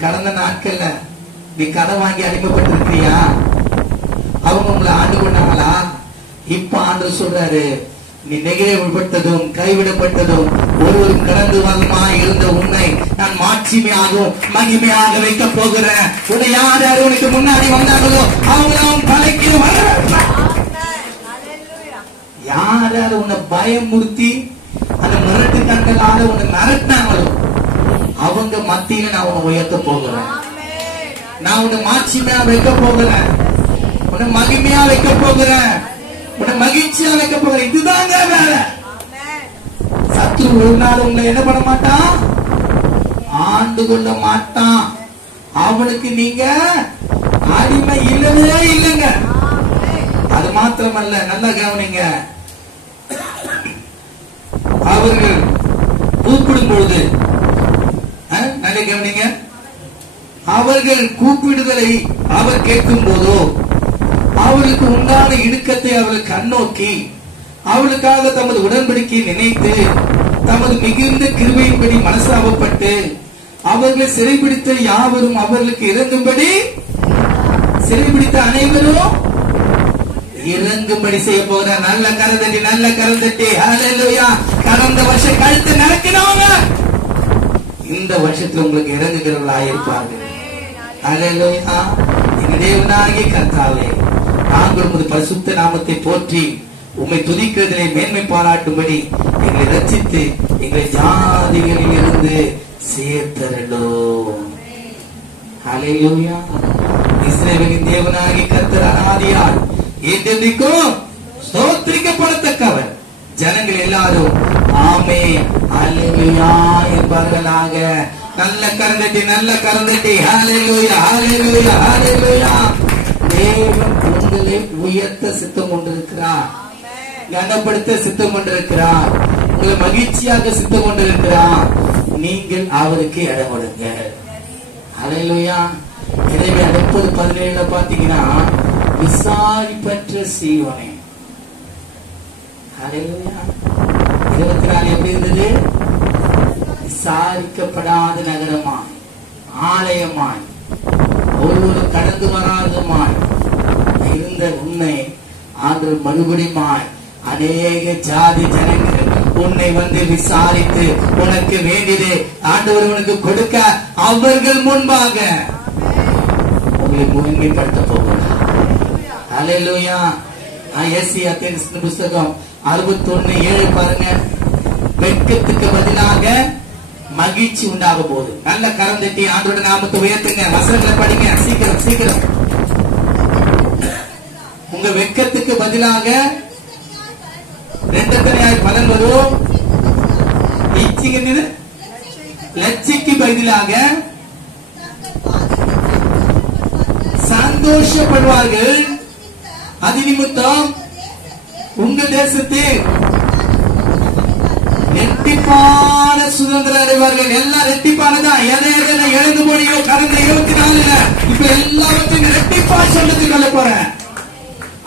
கடந்த நாட்கள்ல நீ கடன் வாங்கி அடிமைப்பட்டிருக்கிறியா? அவங்க உங்களை ஆண்டு கொண்டாங்களா? இப்ப ஆண்டு சொல்றாரு, நீ நெகிழப்பட்டதும் கைவிடப்பட்டதும் ஒருவரும் கடந்து வருமா இருந்த உன்னை நான் மாட்சிமையாகவும் மகிமையாக வைக்க போகிறேன். உன்னை யார் யார் உனக்கு முன்னாடி வந்தாங்களோ அவங்க தலைக்கு வர, யார் யார் உன்னை பயமுறுத்தி அந்த மிரட்டு கண்களால உன்னை மிரட்டினாங்களோ அவங்க மத்தியில நான் உன்னை உயர்த்த போகிறேன். நான் உன்னை மாட்சிமையா வைக்க போகிறேன், உன்னை மகிமையா வைக்க போகிறேன், உன்னை மகிழ்ச்சியா வைக்க போகிறேன். இதுதாங்க வேலை. சத்ரு ஒரு நாள் உங்களை என்ன பண்ண மாட்டான்? ஆண்டு கொள்ள மாட்டான். அவனுக்கு நீங்க அடிமை இல்லவே இல்லைங்க. அது மாத்திரமல்ல, நல்லா கவனிங்க, அவர்கள் கூப்பிடும் பொழுது நல்லா கவனிங்க, அவர்கள் கூப்பிடுதலை அவர் கேட்கும் போதோ அவர்களுக்கு உண்டான இடுக்கத்தை அவர்கள் கண்ணோக்கி அவளுக்காக தமது உடன்படிக்கையை நினைத்து தமது மிகுந்த கிருபையின்படி மனசாபப்பட்டு அவர்கள் சிறைபிடித்த யாவரும் அவர்களுக்கு இறங்கும்படி, சிறைபிடித்த அனைவரும் இறங்கும்படி செய்ய போகிற. நல்ல கரந்தட்டி, நல்ல கரந்தட்டி. ஹல்லேலூயா. கடந்த வருஷம் கழுத்து நடக்கினவங்க இந்த வருஷத்துல உங்களுக்கு இறங்குகிறவர்களாக இருப்பார்கள். ஹல்லேலூயா. எங்க தேவனாகிய கர்த்தாவே, நாங்கள் உமது பரிசுத்த நாமத்தை போற்றி உம்மை துதிக்கிறதிலே மேன்மை பாராட்டும்படி எங்களை ரட்சித்து எங்களை ஜாதிகளில் இருந்து சேர்த்தரலோம். ஹல்லேலூயா. இஸ்ரவேலின் தேவனாகிய கர்த்தர் அநாதியார் என்றென்றைக்கும் ஸ்தோத்திரிக்கப்படத்தக்கவர். ஜனங்கள் எல்லாரும் ஆமென் அல்லேலூயா என்பார்களாக. நல்ல கரந்தட்டி, நல்ல கரந்தட்டி. ஹல்லேலூயா, ஹல்லேலூயா, ஹல்லேலூயா. தேவன் உங்களை உயர்த்த சித்தம் கொண்டிருக்கிறார், கனப்படுத்த சித்தம் கொண்டிருக்கிறார், உங்களை மகிழ்ச்சியாக சித்தம் கொண்டிருக்கிறார். நீங்கள் அவருக்கு இடம் கொடுங்க. ஹல்லேலூயா. எனவே 30:17 பாத்தீங்கன்னா விசாரிப்பற்ற சீயோனே. ஹல்லேலூயா. 24 எப்படி இருந்தது? விசாரிக்கப்படாத நகரமாய், ஆலயமாய், ஒருவரும் கடந்து வராதமாய் இருந்த உன்னை ஆண்டவர் மறுபடியுமாய் அநேக ஜாதி ஜனங்கள் உன்னை வந்து விசாரித்து உனக்கு வேண்டியது ஆண்டவர் உனக்கு கொடுக்க அவர்கள் முன்பாக உங்களை முழுமைப்படுத்த போகிறார். ஹல்லேலூயா. ஏசாயா புஸ்தகம் 61:7 பாருங்க. வெட்கத்துக்கு பதிலாக மகிழ்ச்சி உண்டாக போகுது. நல்ல கரம் தட்டி ஆண்டவருடைய நாமத்தை உயர்த்துங்க. வசனங்களை படிங்க, சீக்கிரம் சீக்கிரம். உங்க வெட்கத்துக்கு பதிலாக ரெண்டத்தனையாய் பலன் வரும். லட்சிக்கு பதிலாக சந்தோஷப்படுவார்கள். அது நிமித்தம் உங்க தேசத்தில் ரெட்டிப்பான சுதந்திரம் அடைவார்கள். எல்லாம் ரெட்டிப்பானதான். எதை எதை எழுந்து மொழியோ கடந்த 24 இப்ப எல்லாவற்றையும் ரெட்டிப்பா சொல்லத்துக்கு சொல்ல போறேன்.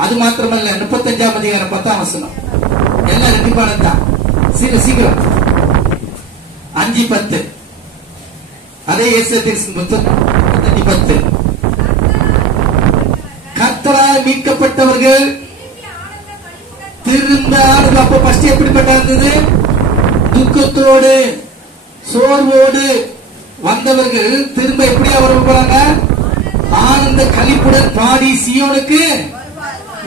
அது மாத்திரமல்ல, 35ஆம் அதிகாரம் 10ஆம் வசனம் எல்லாம் ரெட்டிப்பானதுதான். சீக்கிரம் 5:10 அதே ஏசாயா புத்தகம் 10. கர்த்தரால் மீட்கப்பட்டவர்கள் திரும்ப அப்ப ஃபர்ஸ்ட் எப்படிப்பட்ட இருந்தது? துக்கத்தோடு சோர்வோடு வந்தவர்கள் திரும்ப எப்படியா வர போறாங்க? ஆனந்த களிப்புடன் பாடி சீயோனுக்கு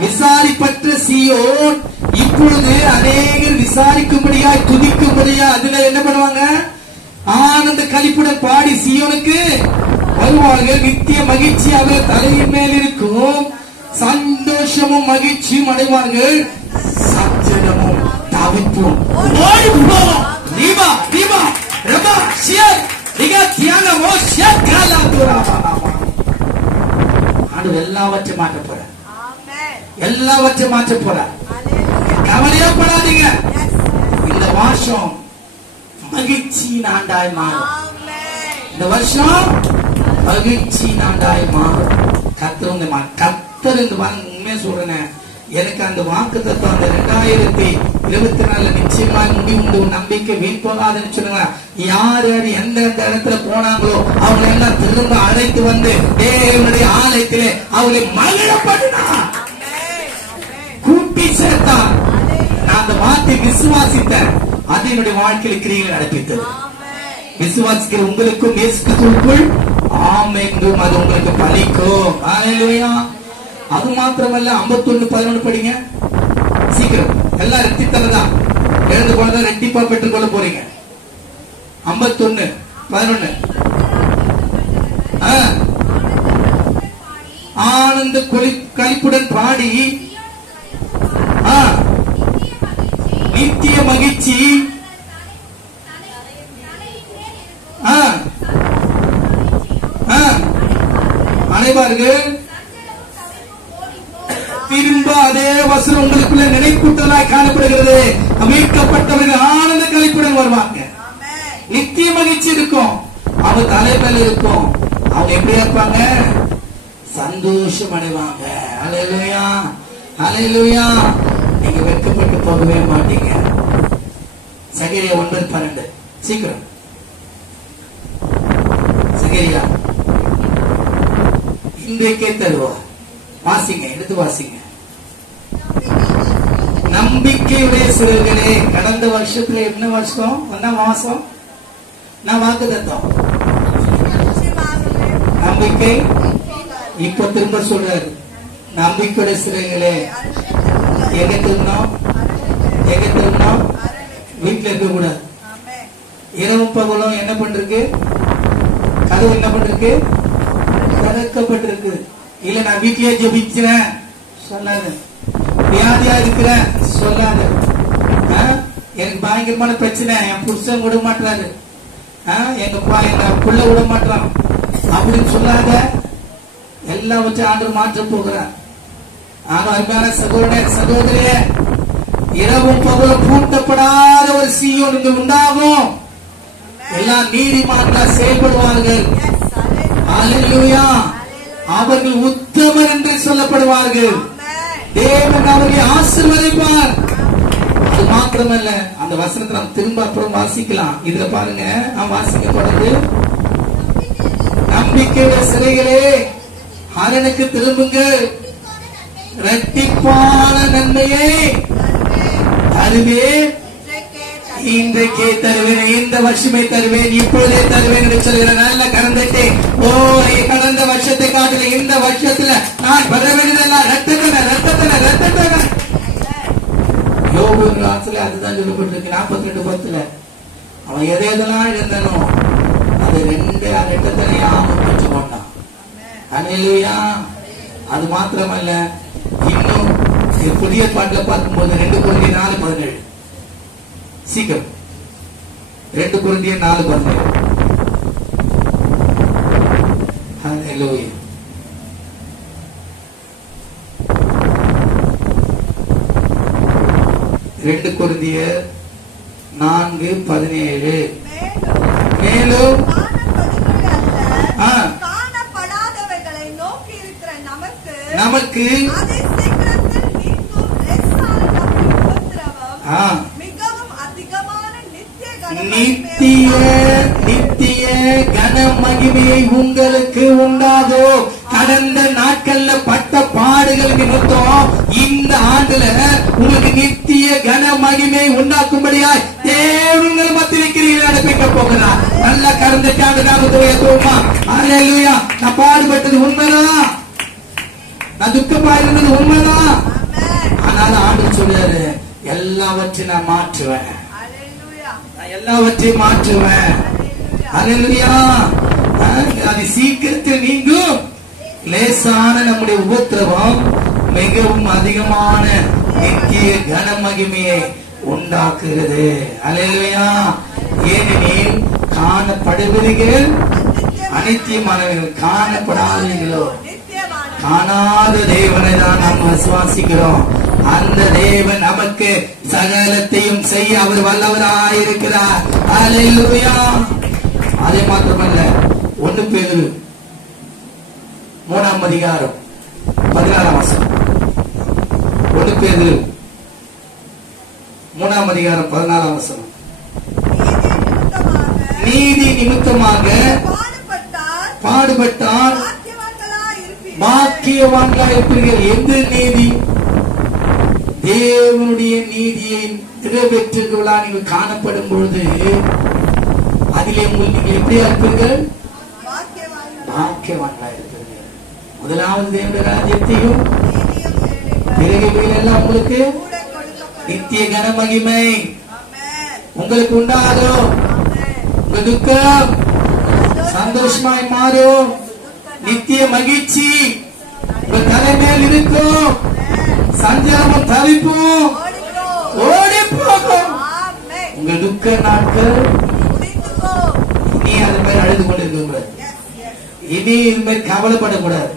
விசாரிப்பற்ற சீயோன் இப்பொழுது அநேகர் விசாரிக்கும்படியாய் துதிக்கும்படியா அதுல என்ன பண்ணுவாங்க? ஆனந்த களிப்புடன் பாடி சீயோனுக்கு வருவார்கள். நித்திய மகிழ்ச்சியாக தலையின் மேல் இருக்கும். சந்தோஷமும் மகிழ்ச்சியும் அடைவார்கள். சஞ்சலமும் தவிப்பும் ஓடி போவோம். ரீமா ரீமா ரபா ஷியர் ரிகா தியானமோ ஷியர் காலா துராபா. ஆண்டவர் எல்லாவற்றையும் மாற்ற போறார். எல்லாவற்றையும் மாற்ற போறார். கவலையே படாதீங்க. இந்த வருஷம் மகிழ்ச்சியின் ஆண்டாய் மாறும். இந்த வருஷம் மகிழ்ச்சியின் ஆண்டாய் மாறும். கர்த்தர் இந்த உண்மையா சொல்றேன். எனக்கு அந்த வாக்கு தத்துவம் அந்த 2024 நிச்சயமாக முடிவு நம்பிக்கை வீண் போகாதுன்னு சொல்லுங்க. யார் யார் எந்தெந்த இடத்துல போனாங்களோ அவங்களை எல்லாம் திரும்ப அழைத்து வந்து தேவனுடைய ஆலயத்திலே அவளை மகிழப்படுனா கூட்டி சேர்த்தான். நான் அந்த வார்த்தை விசுவாசித்தேன். அது என்னுடைய வாழ்க்கையில் கிரியைகள் நடப்பித்தது. விசுவாசிக்கிற உங்களுக்கும் இயேசுவுக்குள் ஆமென்றும் அது உங்களுக்கு பலிக்கும். ஹல்லேலூயா. அது மாத்திரமல்ல 51:11 படிங்க சீக்கிரம். எல்லாம் ரெட்டித்தனதான். எழுந்து போனதான் ரெட்டிப்பா பெற்றுக் கொள்ள போறீங்க. 51:11 ஆனந்த களிப்புடன் பாடி நித்திய மகிழ்ச்சி அனைவர்கள் திரும்ப அதே வசனம் உங்களுக்குள்ள நினைப்பூட்டலாய் காணப்படுகிறது. மீட்கப்பட்டவர்கள் ஆனந்த களிப்புடன் வருவாங்க. நித்திய மகிழ்ச்சி இருக்கும். அவங்க தலைமையில இருக்கும். அவங்க எப்படி இருப்பாங்க? சந்தோஷம் அடைவாங்க. ஹல்லேலூயா ஹல்லேலூயா. நீங்க வெட்கப்பட்டு போகவே மாட்டீங்க. சகரியா 9:12 சீக்கிரம். சகரியா இன்றைக்கே தருவார். வாசிங்க, எடுத்து வாசிங்க. நம்பிக்கையுடைய சிறுகளே. கடந்த வருஷத்துல என்ன வருஷம்? என்ன மாசம்? நான் வாக்கு தத்தம் நம்பிக்கை. இப்ப திரும்ப சொல்றாரு. நம்பிக்கையுடைய சிறுகளே எங்க திருந்தோம்? எங்க திருந்தோம்? வீட்டுல இருக்க கூடாது. இரவு பகலும் என்ன பண்றது? கதவு என்ன பண்றது? திறக்கப்பட்டிருக்கு. இல்ல நான் வீட்லயே ஜெபிக்கிறேன் சொல்லாது. வியாதியா இருக்கிறேன் சொல்லாது. எனக்கு பயங்கரமான பிரச்சனை, என் புருஷன் விட மாட்டாரு, எங்க புள்ள விட மாட்டான் அப்படின்னு சொல்லாத. எல்லாம் வச்சு ஆண்டவர் மாற்ற போகிறார். ஆனா அருமையான சகோதரிய இரவும் பகலும் பூட்டப்படாத ஒரு சீயோன் இங்கு உண்டாகும். எல்லாம் நீதிமான்கள் செயல்படுவார்கள். ஹல்லேலூயா. அவர்கள் உத்தமர் என்று சொல்லப்படுவார்கள். தேவன் அவர்களை ஆசீர்வதிப்பார். அது மாத்திரமல்ல, அந்த வசனத்தை நாம் திரும்ப அப்புறம் வாசிக்கலாம். இதுல பாருங்க, நாம் வாசிக்கப்படுது. நம்பிக்கையுடைய சிறைகளே அரணுக்கு திரும்புங்கள். இரட்டிப்பான நன்மையை தருவேன். இன்றைக்கே தருவேன், இந்த வருஷமே தருவேன், இப்பொழுதே தருவேன் என்று சொல்கிற நல்ல கடந்துட்டு கடந்த வருஷத்தை காட்டில இந்த வருஷத்துல நான் பெற வேண்டியதெல்லாம் ரத்தத்தன யோபு அதுதான் சொல்லப்பட்டிருக்கு. 42:10 அவன் எதெல்லாம் இருந்தானோ அது ரெட்டத்தனையா பெற்று கொண்டான். ஹல்லேலூயா. அது மாத்திரமல்ல, இன்னும் புதிய பாட்டுல பார்க்கும்போது 2 Corinthians 4:17 சீக்கிரம். 2 Corinthians 4:17. ஹல்லேலூயா. ரெண்டு கொரிந்தியர் 4:17. மேலும் காணப்படாதவைகளை நோக்கி இருக்கிற நமக்கு நித்திய கன மகிமையை உங்களுக்கு உண்டாதோ. கடந்த நாட்கள்ல பட்ட பாடுகள் நிமித்தம் இந்த ஆண்டுல உங்களுக்கு நித்திய கன மகிமை உண்டாக்கும்படியாய் தேவங்கள் மத்தியில் நடப்பிக்க போகிறார். நல்ல கடந்த ஆண்டு நாமத்துவமா. அல்லேலூயா. நான் பாடுபட்டது உண்மைதான், நான் துக்கப்பா இருந்தது உண்மைதான். ஆனாலும் ஆண்டு சொல்றாரு, எல்லாவற்றையும் நான் மாற்றுவேன், நான் எல்லாவற்றையும் மாற்றுவேன். அல்லேலூயா. அது சீக்கிரத்தில் நீங்கும். லேசான நம்முடைய உபத்திரவம் மிகவும் அதிகமான நித்திய கன மகிமையை உண்டாக்குகிறது. அல்லேலூயா. ஏனெனில் காணப்படுவீர்கள் அனித்தியமானவர்கள், காணப்படாதீர்களோ காணாத தேவனை தான் நாம் விசுவாசிக்கிறோம். அந்த தேவன் நமக்கு சகலத்தையும் செய்ய அவர் வல்லவராயிருக்கிறார். அல்லேலூயா. அதே மாத்திரமல்ல, 1 பேதுரு 3ஆம் அதிகாரம் 16ஆம் வசனம். 1 பேதுரு 3ஆம் அதிகாரம் 14ஆம் வசனம். நீதி நிமித்தமாக பாடுபட்டால் பாக்கியவான்களாய் இருப்பீர்கள். எந்த நீதி? தேவனுடைய நீதியை நிறைவேற்றுகிறவர்களா நீங்கள் காணப்படும் பொழுது அதிலே நீங்கள் எப்படி இருப்பீர்கள்? பாக்கியவான்களாய் இருப்பீர்கள். முதலாவது தேவனுடைய ராஜ்யத்தையும் பிறகுகள் எல்லாம் உங்களுக்கு நித்திய கன மகிமை உங்களுக்கு உண்டாகும். உங்க துக்கம் சந்தோஷமாய் மாறும். நித்திய மகிழ்ச்சி உங்க தலைமையில் இருக்கும். சஞ்சலமும் தவிப்பும் ஓடி போகும். உங்க துக்க நாட்கள் இனி அது மாதிரி அழுது கொண்டிருக்க கூடாது. இனி இது மாதிரி கவலைப்படக்கூடாது.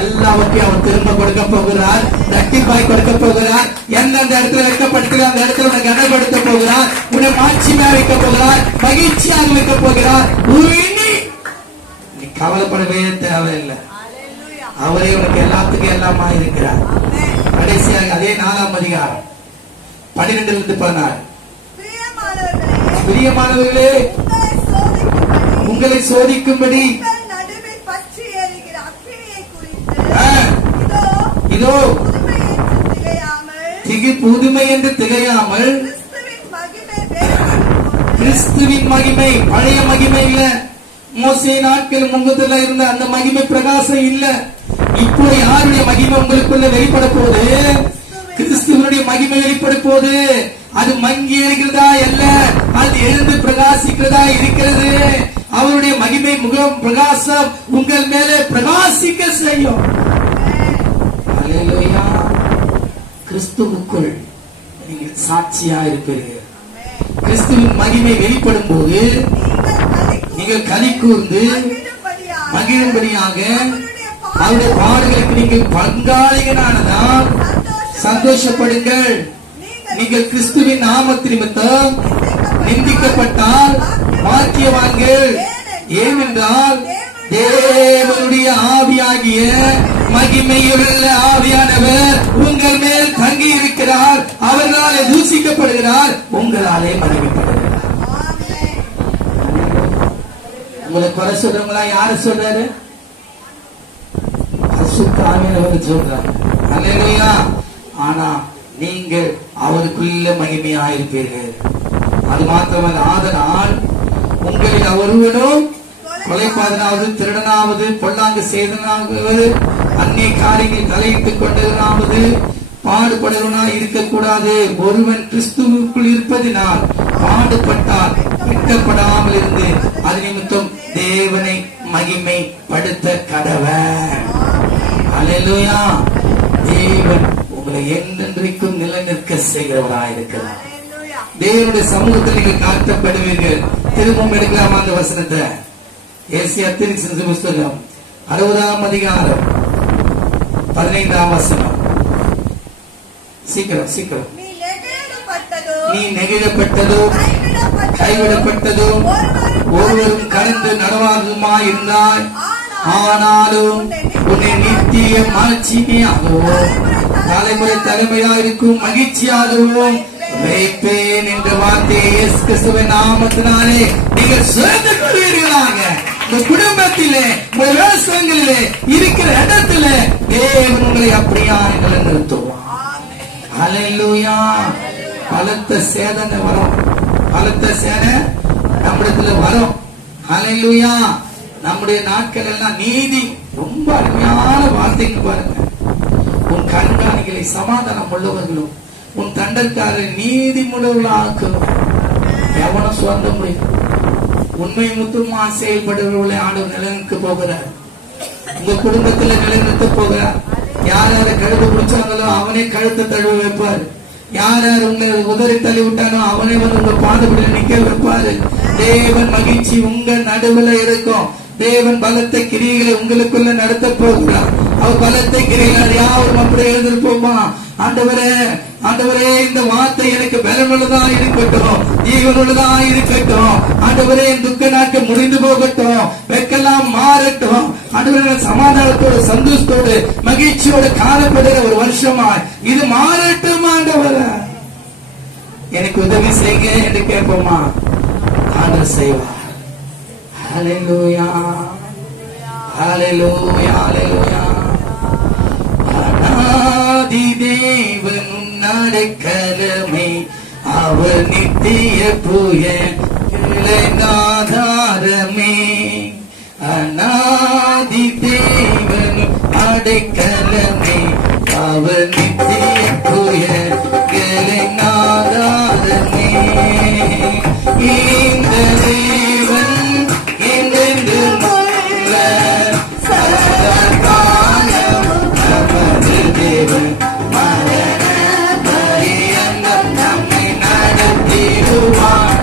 எல்லாவற்றையும் அவர் திரும்ப கொடுக்க போகிறார், இரட்டிப்பாய் கொடுக்க போகிறார். எந்தெந்த இடத்துல வைக்கப்படுகிற அந்த இடத்துல உன்னை கனப்படுத்த போகிறார், உன்னை மாட்சிமையா வைக்க போகிறார், மகிழ்ச்சியாக வைக்க போகிறார். நீ கவலைப்படவே தேவையில்லை. அவரே உனக்கு எல்லாத்துக்கும் எல்லாமா இருக்கிறார். கடைசியாக அதே 4ஆம் அதிகாரம் 12-16. பிரியமானவர்களே, உங்களை சோதிக்கும்படி இதோ புதுமை என்று திகையாமல் கிறிஸ்துவின் மகிமை, பழைய மகிமை இல்ல, மோசே நாட்கள் முகத்துல இருந்த அந்த மகிமை பிரகாசம் இல்ல. இப்போ யாருடைய மகிமை உங்களுக்குள்ள வெளிப்பட போது? கிறிஸ்துவனுடைய மகிமை வெளிப்பட போது. அது மங்கி இருக்கிறதா அல்ல, அது எழுந்து பிரகாசிக்கிறதா இருக்கிறது. அவருடைய மகிமை முகம் பிரகாசம் உங்கள் மேலே பிரகாசிக்க செய்யும். அல்லேலூயா. கிறிஸ்துவுக்குள் நீங்கள் சாட்சியா இருப்பீர்கள். கிறிஸ்துவின் மகிமை வெளிப்படும் போது நீங்கள் களி கூர்ந்து மகிழும்படியாக அவருடைய பாடுகளுக்கு நீங்கள் பங்காளிகளானதால் சந்தோஷப்படுங்கள். நீங்கள் கிறிஸ்துவின் நாமத்து நிமித்தம் நிந்திக்கப்பட்டால் பாக்கியவான்கள். ஏனென்றால் தேவனுடைய ஆவியாகிய மகிமையுள்ள ஆவியானவர் உங்கள் மேல் தங்கி இருக்கிறார். அவர்களாலே தூசிக்கப்படுகிறார், உங்களாலே மகிமைப்படுகிறார். உங்களை குறை சொல்றவங்களா யாரு சொல்றாரு? பரிசுத்த ஆவியானவர் சொல்றாரு. அல்லேலூயா. ஆனா நீங்கள் அவருக்குள்ள மகிமையாயிருப்பீர்கள். அது மாத்திரமல்ல, ஆதலால் உங்களில் ஒருவனும் கொலைப்பாதனாவது, திருடனாவது, பொல்லாங்கு செய்தனாவது, அந்நிய காரியங்கள் தலையிட்டுக் கொண்டவனாவது பாடுபடுவனாய் இருக்கக்கூடாது. ஒருவன் கிறிஸ்துவுக்குள் இருப்பதினால் பாடுபட்டால் வெட்கப்படாமல் இருந்து அது நிமித்தம் தேவனை மகிமைப்படுத்த கடவன். அல்லேலூயா. தேவன் உங்களை என்றென்றைக்கும் நிலைநிற்க செய்கிறவராயிருக்கிறார். தேவனுடைய சமூகத்தில் நீங்கள் காட்டப்படுவீர்கள். திரும்பவும் எடுக்கலாமா அந்த வசனத்தை? ஏசியா தீர்க்கதரிசி புஸ்தகம் 60ஆம் அதிகாரம் 15ஆம் வசனம். சீக்கிரம் சீக்கிரம். நீ நெகிழப்பட்டதும் கைவிடப்பட்டதும் ஒருவரும் கடந்து நடவாதுமாயிருந்தாய். ஆனாலும் உன்னை நித்திய மகிழ்ச்சியாகவும் தலைமுறை தலைமையாயிருக்கும் மகிழ்ச்சியாகவும் வைப்பேன் என்ற வார்த்தையை இயேசு கிறிஸ்துவின் நாமத்தினாலே நீங்கள் சேர்ந்து கொள்வீர்களாக. உங்க குடும்பத்திலே, உங்க விவசாயங்களிலே, இருக்கிற இடத்துல தேவன் உங்களை அப்படியா நிலைநிறுத்துவார். ஹல்லேலூயா. பலத்த சேதனை வரும், பலத்த சேனை நம்மிடத்துல வரும். ஹல்லேலூயா. நம்முடைய நாட்கள் எல்லாம் நீதி, ரொம்ப அருமையான வார்த்தைங்க பாருங்க. உன் கண்காணிகளை சமாதானம் உள்ளவர்களும் உன் தண்டற்காரரை நீதி முழுவதும் எவனும் சொல்ல முடியும். உண்மை முத்துமா செயல்படுவர்களை ஆண்டவர் நிலைநிறுத்த போகிறார். உங்க குடும்பத்துல நிலைநிறுத்த போகிறார். யார் யாரை கழுத்து பிடிச்சாங்களோ அவனே கழுத்தை தழுவ வைப்பாரு. யார் யார் உங்களை உதறி தள்ளி விட்டானோ அவனை வந்து உங்க பாதப்படியில் நிக்க வைப்பாரு. தேவன் மகிழ்ச்சி உங்க நடுவுல இருக்கும். தேவன் பலத்த கிரிகளை உங்களுக்குள்ள நடத்த போகிறார். அவர் பலத்த கிரிகள் யாரும் அப்படி எழுதிருப்போமா? ஆண்டவரே, ஆண்டவரே, இந்த வார்த்தை எனக்கு பலமுள்ளதா இருக்கட்டும், ஜீவனுள்ளதா இருக்கட்டும். ஆண்டவரே, துக்க நாட்கள் முடிந்து போகட்டும், வெக்கலாம் மாறட்டும். ஆண்டவரே, சமாதானத்தோடு, சந்தோஷத்தோடு, மகிழ்ச்சியோடு காணப்படுகிற ஒரு வருஷமா இது மாறட்டும். ஆண்டவரே, எனக்கு உதவி செய்ய என்று கேட்போமா? ஆண்டவர் செய்வார். ஹல்லேலூயா, ஹல்லேலூயா, ஹல்லேலூயா. அநாதி தேவன் அடைக்கலமே, அவர் நித்திய புயலாதாரமே. அநாதி தேவன் அடைக்கலமே, அவர் நித்திய புயலாதாரமே. இந்த தேவன் என்றென்று முள்ள சர்வகாலம் நமது தேவன். மரண பரியந்தம் நம்மை நடத்திடுவார்.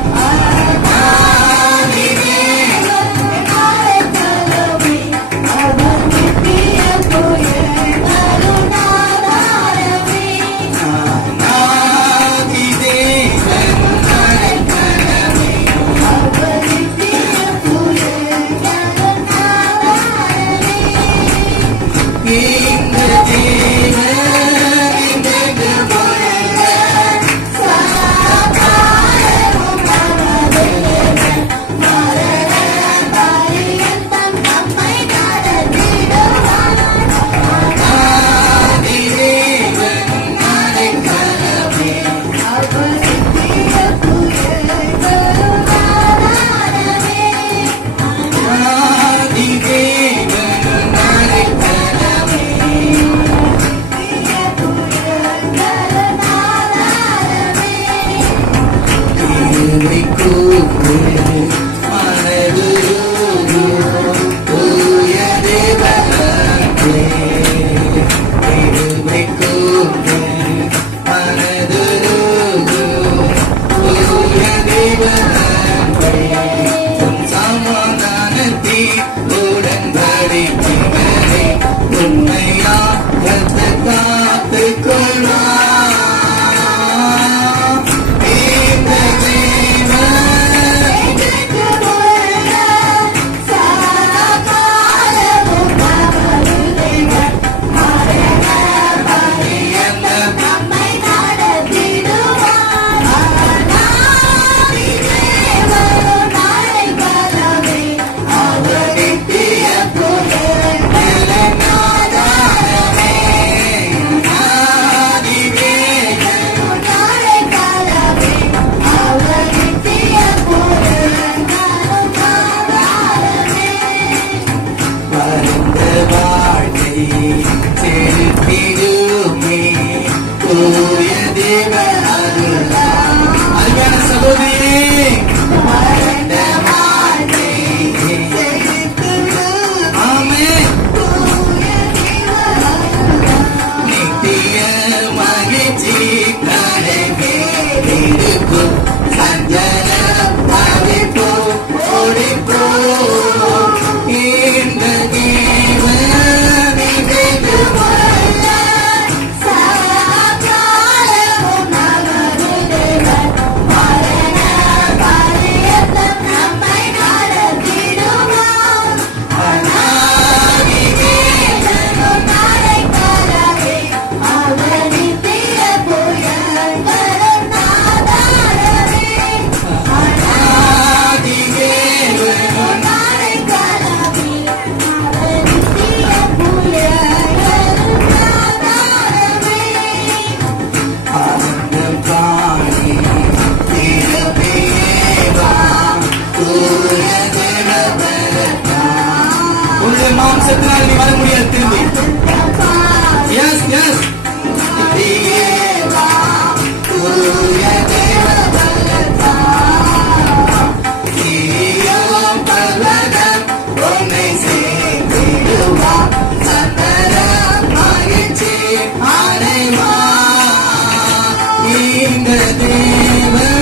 நிறைந்த தேவன்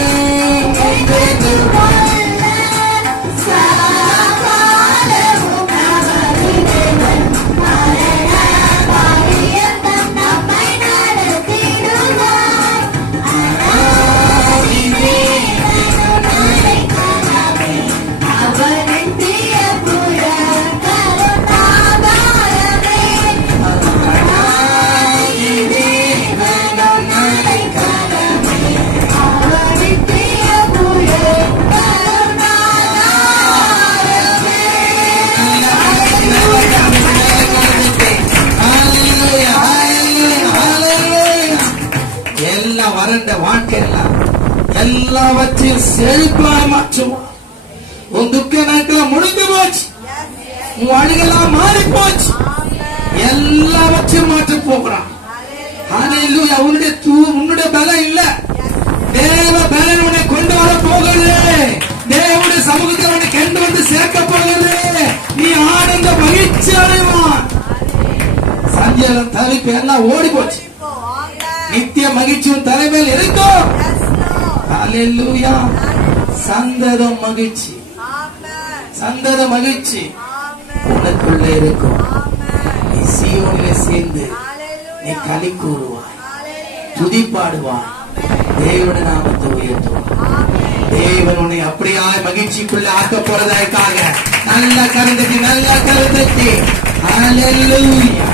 வறண்ட வாழ்க்கை எல்லாவற்றையும் செழிப்பாய் மாற்றுவான். உன் துக்க நாட்கள் முடிந்து போச்சு, உன் வழிகள்லாம் மாறி போச்சு, எல்லாவற்றையும் மாற்ற போகிறான். ஹல்லேலூயா. உன்னுடைய பலம் இல்ல, தேவ பலன் உன்னை கொண்டு வர போகிறது. தேவனுடைய சமூகத்தை உன்னை கொண்டு வந்து சேர்க்க போகிறது. நீ ஆனந்த மகிழ்ச்சி அடைவான். சஞ்சலம் தவிப்பு எல்லாம் ஓடி போச்சு, நித்திய மகிழ்ச்சியும் தலைமையில் இருக்கும். ஹல்லேலூயா. சந்ததம் மகிழ்ச்சி, சந்தத மகிழ்ச்சி உனக்குள்ளே இருக்கும். நீ சீயோனிலே சேர்ந்து நீ களி கூறுவாய், துதிப்பாடுவாய், தேவனுடைய நாமத்தை உயர்த்துவாய். தேவன் உன்னை அப்படியாய் மகிழ்ச்சிக்குள்ளே ஆக்க போறதற்காக நல்ல கருந்தத்தி, நல்ல கருந்தத்தி. ஹல்லேலூயா.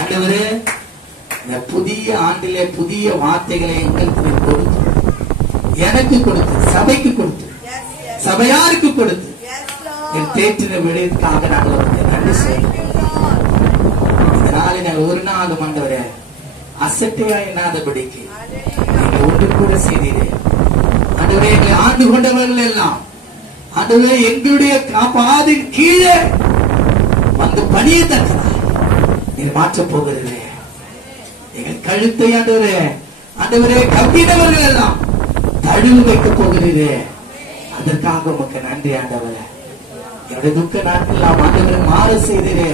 ஆண்டவரே, இந்த புதிய ஆண்டிலே புதிய வார்த்தைகளை எங்களுக்கு கொடுத்து, எனக்கு கொடுத்து, சபைக்கு கொடுத்து, சபையாருக்கு கொடுத்து என் தேற்றின விடைக்காக நாங்கள் உங்களுக்கு நன்றி செய்கிறோம். இதனால நாங்கள் ஒரு நாள் ஆண்டவரே அசட்டையா எண்ணாதபடிக்கு நீங்கள் ஒன்று கூட செய்தீர்கள். ஆண்டவரே, எங்களை ஆண்டு கொண்டவர்கள் எல்லாம் ஆண்டவரே எங்களுடைய பாதின் கீழே வந்து பணியத்தக்கதாக நீங்கள் மாற்றப் போகிறீர்கள். எங்கள் கழுத்தை ஆண்டவரே கட்டினவர்கள் எல்லாம் தழுவு வைக்கப் போகிறீரே, அதற்காக உமக்கு நன்றி ஆண்டவரே. என்னுடைய துக்க நாட்கள் ஆண்டவரை மாற செய்தீரே,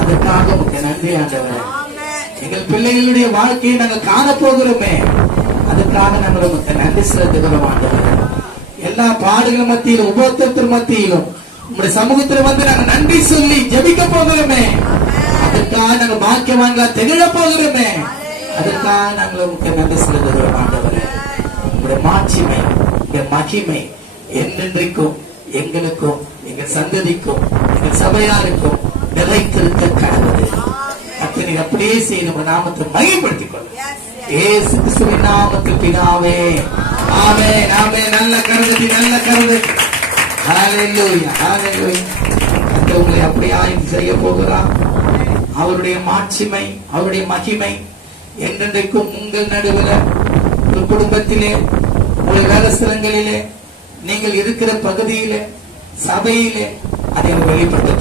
அதற்காக உமக்கு நன்றி ஆண்டவரே. எங்கள் பிள்ளைகளுடைய வாழ்க்கையை நாங்கள் காணப்போகிறோமே, அதற்காக நாங்கள் உமக்கு நன்றி செலுத்துகிறோம் ஆண்டவரே. எல்லா பாடுகள் மத்தியிலும் உபத்திரத்தின் மத்தியிலும் உங்களுடைய சமூகத்தில் வந்து நாங்கள் நன்றி சொல்லி ஜெபிக்க போகிறோமே, அதற்காக நாங்கள் பாக்கியவான்களா திகழ போகிறோமே, அதற்காக நாங்கள் உங்களுக்கு நன்றி செலுத்துகிறோம் ஆண்டவரே. உங்களுடைய மாட்சிமை, எங்கள் மகிமை என்றென்றைக்கும் எங்களுக்கும் எங்கள் சந்ததிக்கும் எங்கள் சபையாருக்கும் நிலைத்திருக்க கடவுளே. அத்தனை அப்படியே செய்து உங்கள் நாமத்தை மகிமைப்படுத்திக் கொள்ளும். இயேசு கிறிஸ்துவின் நாமத்தில் பிதாவே, ஆமென், ஆமென். நல்ல கருதி, நல்ல கருதி. ஹல்லேலூயா, ஹல்லேலூயா. கர்த்தர் உங்களை அப்படியே செய்ய போகிறார். அவருடைய மாட்சிமை, அவருடைய மகிமை என்றென்றைக்கும் உங்கள் நடுவில், உங்கள் குடும்பத்திலே, உங்கள் வேலைஸ்தலங்களிலே, நீங்கள் இருக்கிற பகுதியிலே, சபையிலே அதை வெளிப்படுத்த